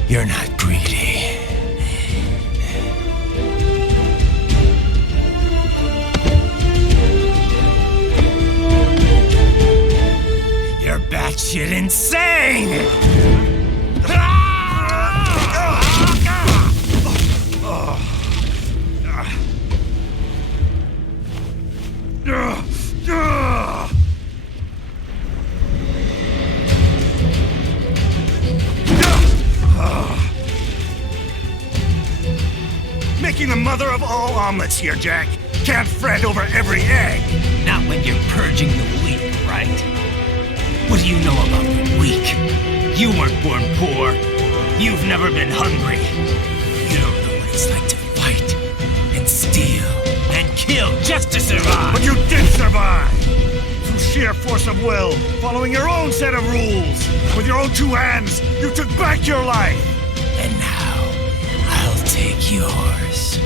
You're not greedy. You're batshit insane! Making the mother of all omelets here, Jack. Can't fret over every egg. Not when you're purging the weak, right? What do you know about the weak? You weren't born poor. You've never been hungry. You don't know what it's like to fight and steal and kill just to survive. But you did survive! Through sheer force of will, following your own set of rules. With your own two hands, you took back your life. And now, I'll take yours.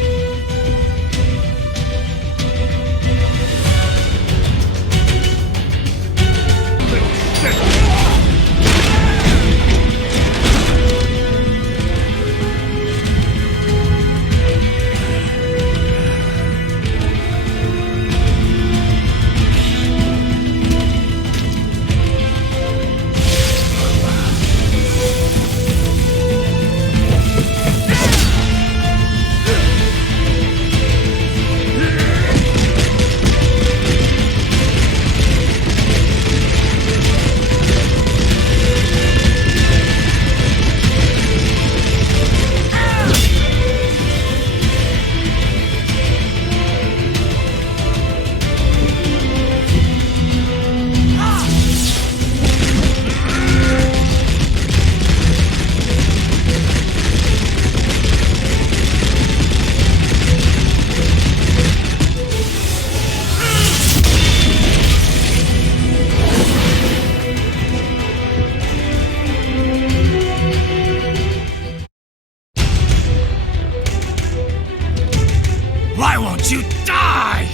Why won't you die?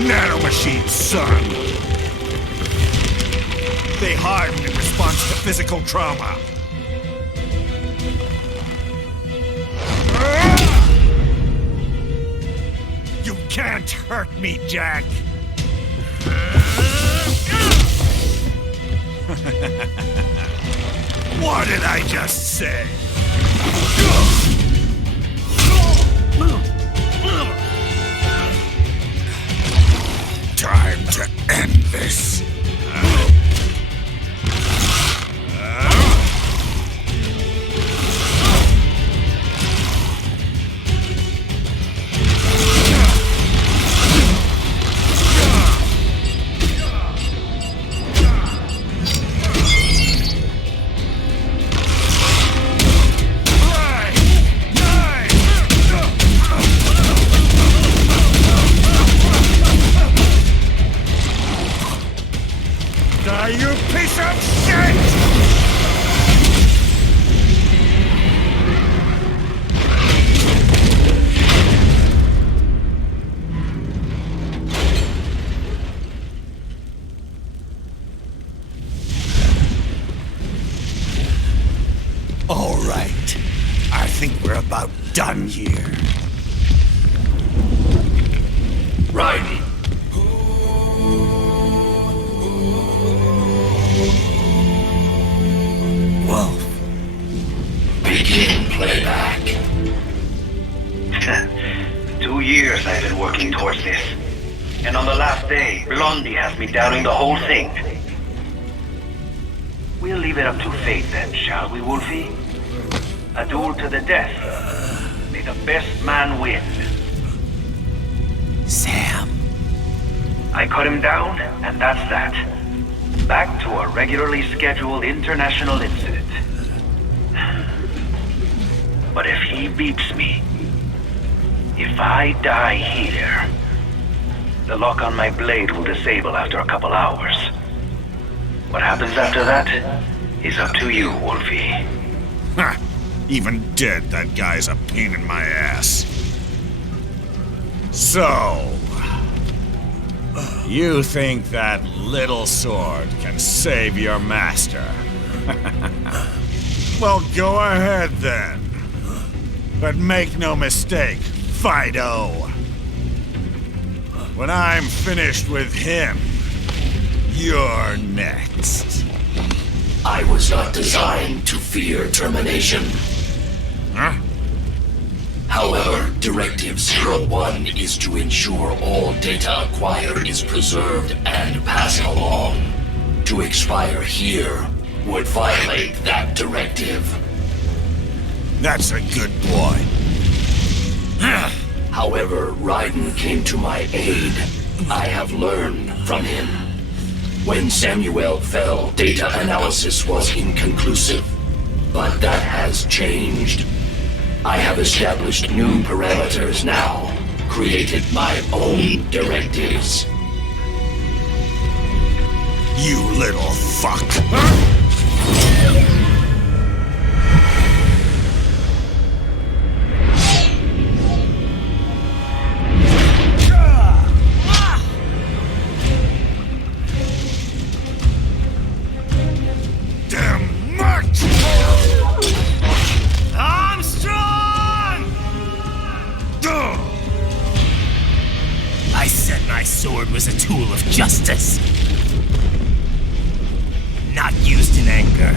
Nanomachines, son. They harden in response to physical trauma. You can't hurt me, Jack. What did I just say? Time to end this. You piece of shit! All right. I think we're about done here. Right. I've been working towards this. And on the last day, Blondie has me doubting the whole thing. We'll leave it up to fate then, shall we, Wolfie? A duel to the death. May the best man win. Sam. I cut him down, and that's that. Back to a regularly scheduled international incident. But if he beats me, if I die here, the lock on my blade will disable after a couple hours. What happens after that is up to you, Wolfie. Ha! Even dead, that guy's a pain in my ass. So... you think that little sword can save your master? Well, go ahead then. But make no mistake, Fido. When I'm finished with him, you're next. I was not designed to fear termination. Huh? However, Directive 01 is to ensure all data acquired is preserved and passed along. To expire here would violate that directive. That's a good boy. However, Raiden came to my aid. I have learned from him. When Samuel fell, data analysis was inconclusive. But that has changed. I have established new parameters now, created my own directives. You little fuck. Sword was a tool of justice. Not used in anger.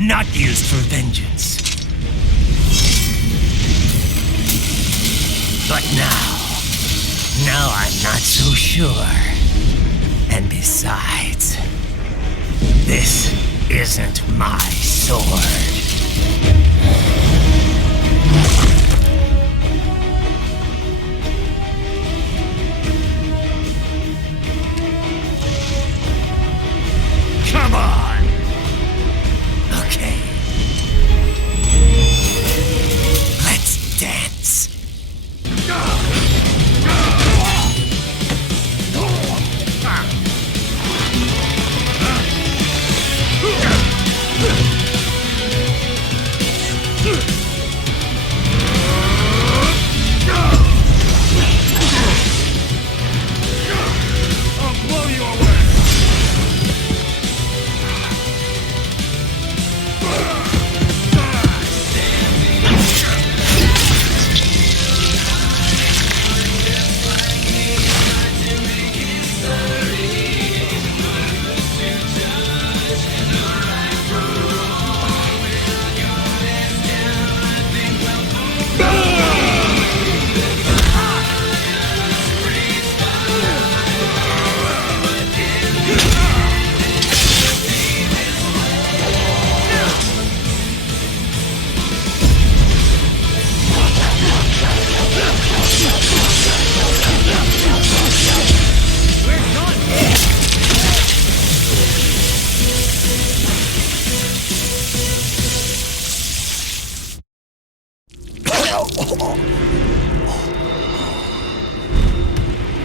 Not used for vengeance. But now I'm not so sure. And besides, this isn't my sword. Come on! Okay. Let's dance. I'll blow you away!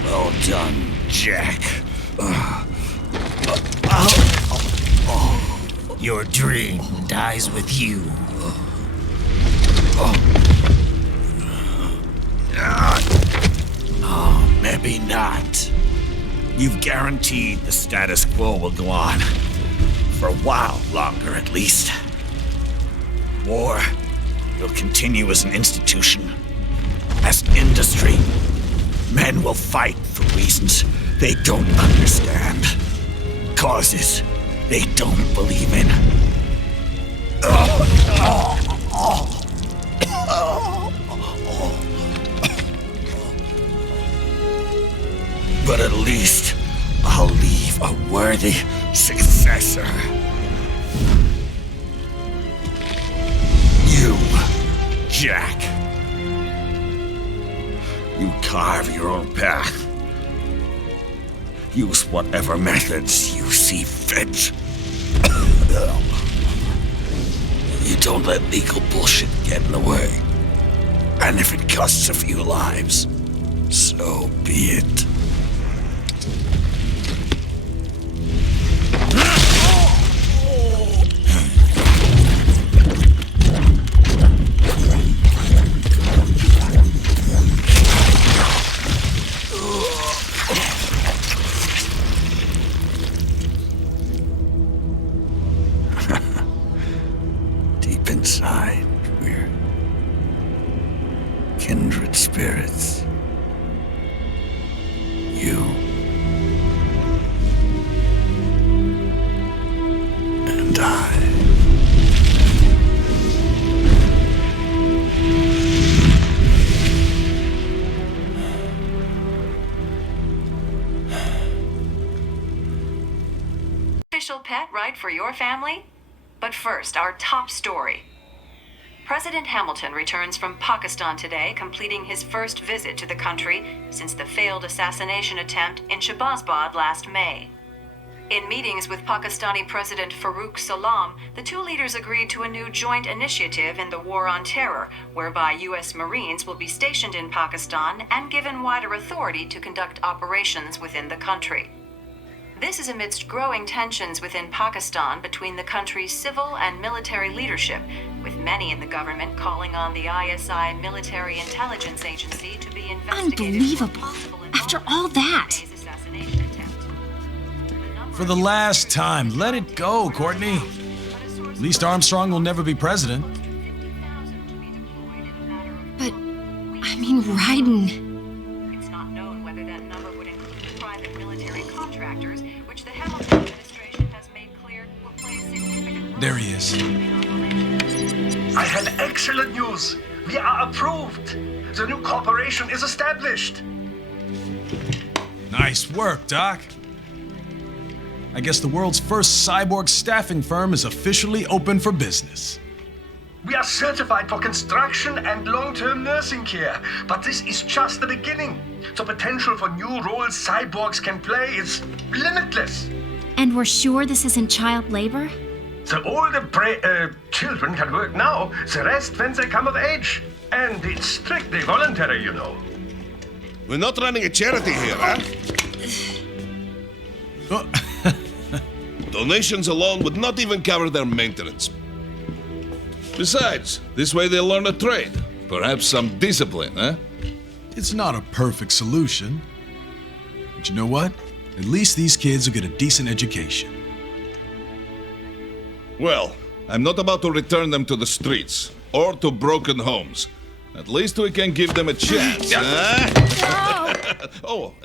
Well done, Jack. Your dream dies with you. Oh, maybe not. You've guaranteed the status quo will go on. For a while longer, at least. War will continue as an institution, as an industry. Men will fight for reasons they don't understand. Causes they don't believe in. But at least I'll leave a worthy successor. You, Jack. You carve your own path. Use whatever methods you see fit. You don't let legal bullshit get in the way. And if it costs a few lives, so be it. Deep inside, we're kindred spirits. You and I. Official pet, right, for your family? But first, our top story. President Hamilton returns from Pakistan today, completing his first visit to the country since the failed assassination attempt in Shahbazbad last May. In meetings with Pakistani President Farooq Salam, the two leaders agreed to a new joint initiative in the war on terror, whereby U.S. Marines will be stationed in Pakistan and given wider authority to conduct operations within the country. This is amidst growing tensions within Pakistan between the country's civil and military leadership, with many in the government calling on the ISI military intelligence agency to be investigated. Unbelievable. After all that. For the last time, let it go, Courtney. At least Armstrong will never be president. But, I mean, Raiden. There he is. I have excellent news. We are approved. The new corporation is established. Nice work, Doc. I guess the world's first cyborg staffing firm is officially open for business. We are certified for construction and long-term nursing care, but this is just the beginning. The potential for new roles cyborgs can play is limitless. And we're sure this isn't child labor? The older children can work now, the rest when they come of age. And it's strictly voluntary, you know. We're not running a charity here, huh? Donations alone would not even cover their maintenance. Besides, this way they'll learn a trade. Perhaps some discipline, huh? It's not a perfect solution. But you know what? At least these kids will get a decent education. Well, I'm not about to return them to the streets or to broken homes. At least we can give them a chance, huh? Oh,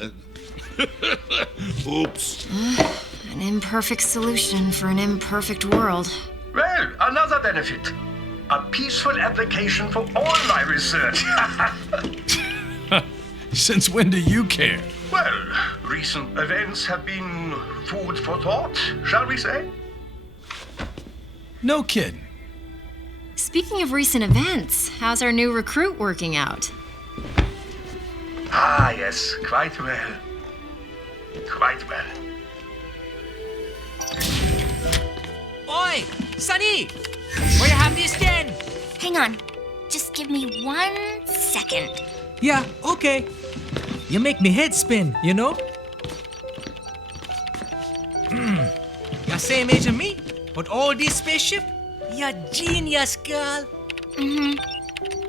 oops. An imperfect solution for an imperfect world. Well, another benefit. A peaceful application for all my research. Since when do you care? Well, recent events have been food for thought, shall we say? No kidding. Speaking of recent events, how's our new recruit working out? Ah, yes, quite well. Quite well. Oi, Sonny! Where you have this then? Hang on. Just give me 1 second. Yeah, okay. You make me head spin, you know? You're same age as me, but all this spaceship, you're genius, girl. Mm-hmm.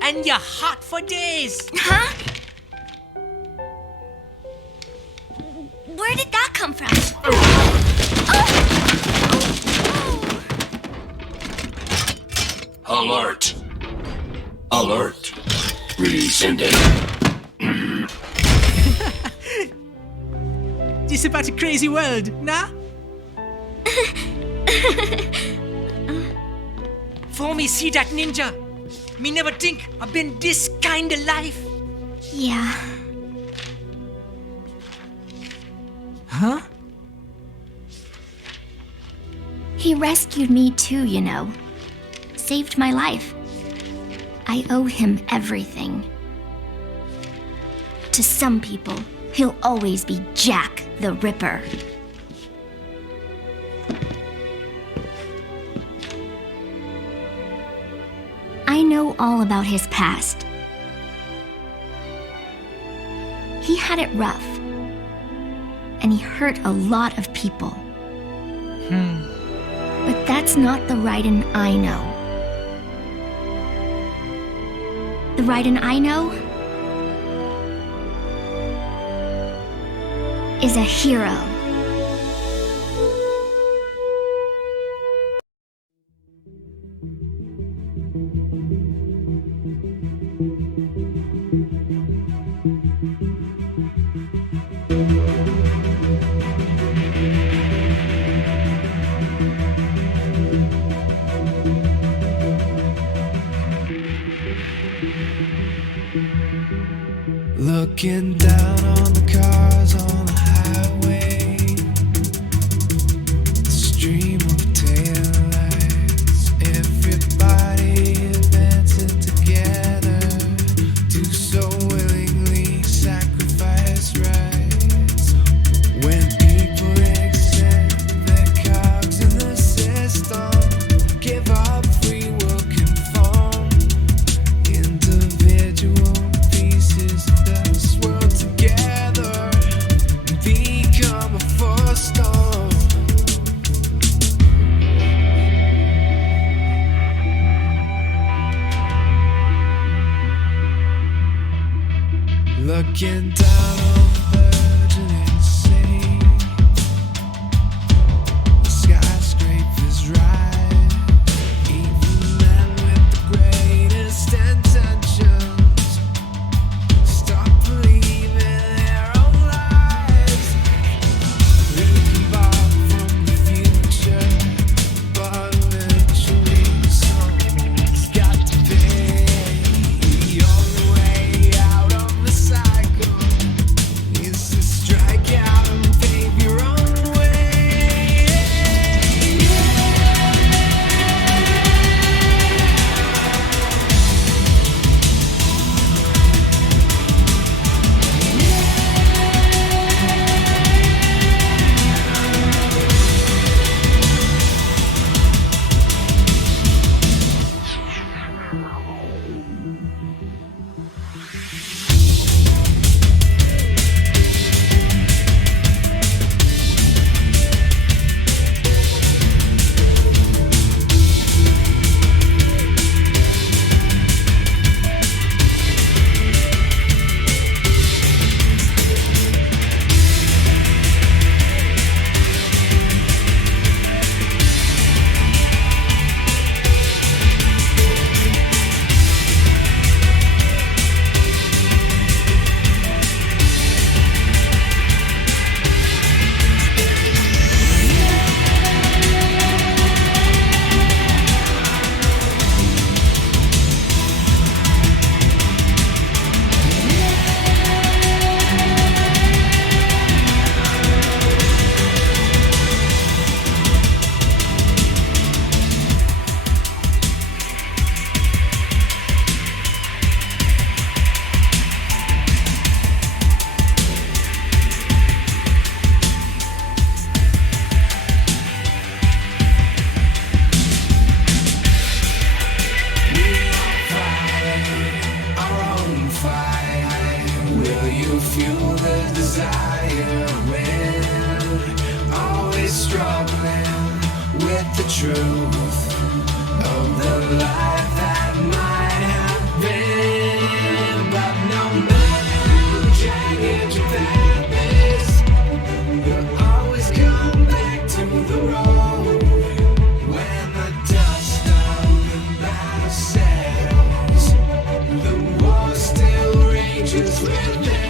And you're hot for days. Huh? Where did that come from? Alert. Alert. Rescinding. This is about a crazy world, nah? For me see that ninja, me never think I've been this kind of life. Yeah. He rescued me too, you know. Saved my life. I owe him everything. To some people, he'll always be Jack the Ripper. I know all about his past. He had it rough, and he hurt a lot of people. But that's not the Raiden I know. The Raiden I know is a hero. Looking down on the cars on the highway, the stream of taillights, everybody advancing together, do so willingly, sacrifice rights. When people accept their cogs in the system, give up free will conform, individual pieces of this world together and become a force storm. Looking down on the virgin insane, the skyscrapers rise, even men with the greatest intentions stop believing their own lies. They can borrow from the future, but eventually someone's got to pay. The only way out of the cycle is to strike out and pave your own way. Our own fight. Will you fuel the desire when always struggling with the truth of the life that might have been? But no matter how jagged your path is, you'll always come back to the road when the dust of the battle settles. The war still rages within.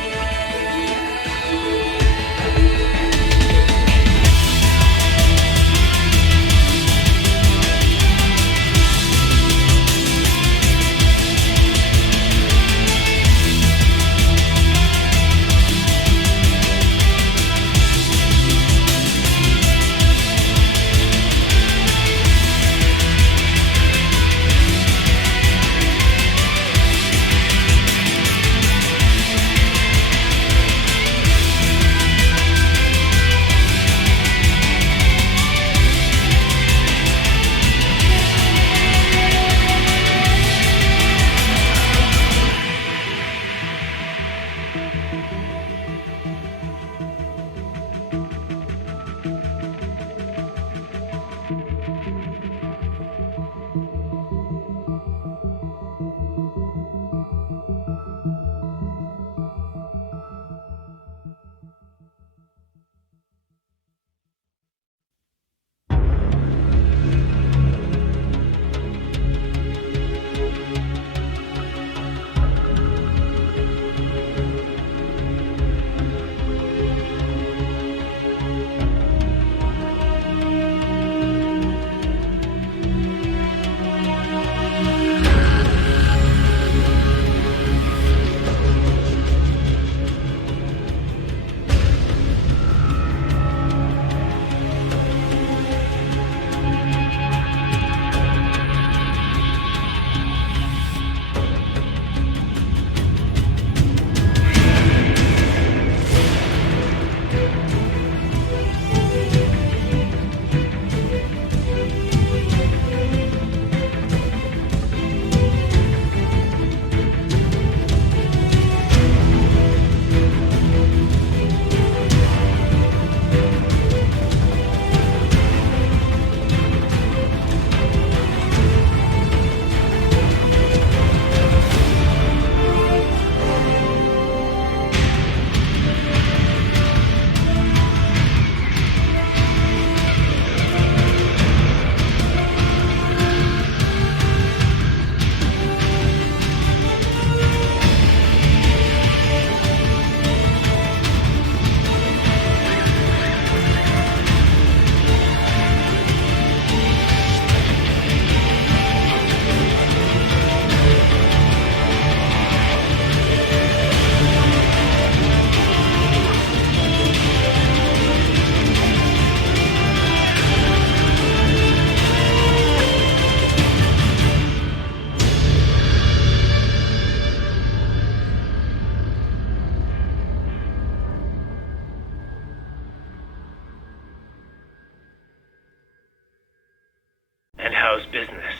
How's business?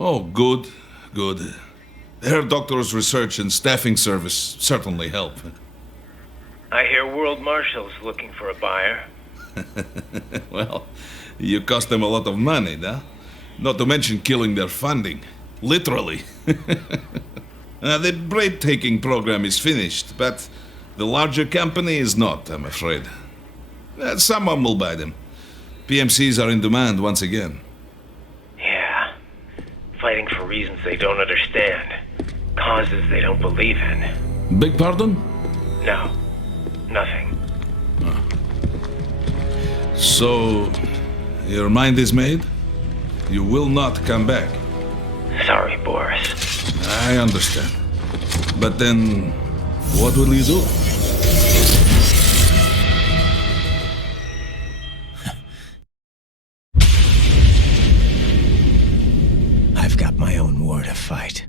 Oh, good, good. Herr Doctor's research and staffing service certainly help. I hear World Marshal's looking for a buyer. Well, you cost them a lot of money, huh? Not to mention killing their funding. Literally. The breathtaking program is finished, but the larger company is not, I'm afraid. Someone will buy them. PMCs are in demand once again. Yeah. Fighting for reasons they don't understand. Causes they don't believe in. Beg pardon? No. Nothing. So, your mind is made? You will not come back. Sorry, Boris. I understand. But then, what will you do? I've got my own war to fight.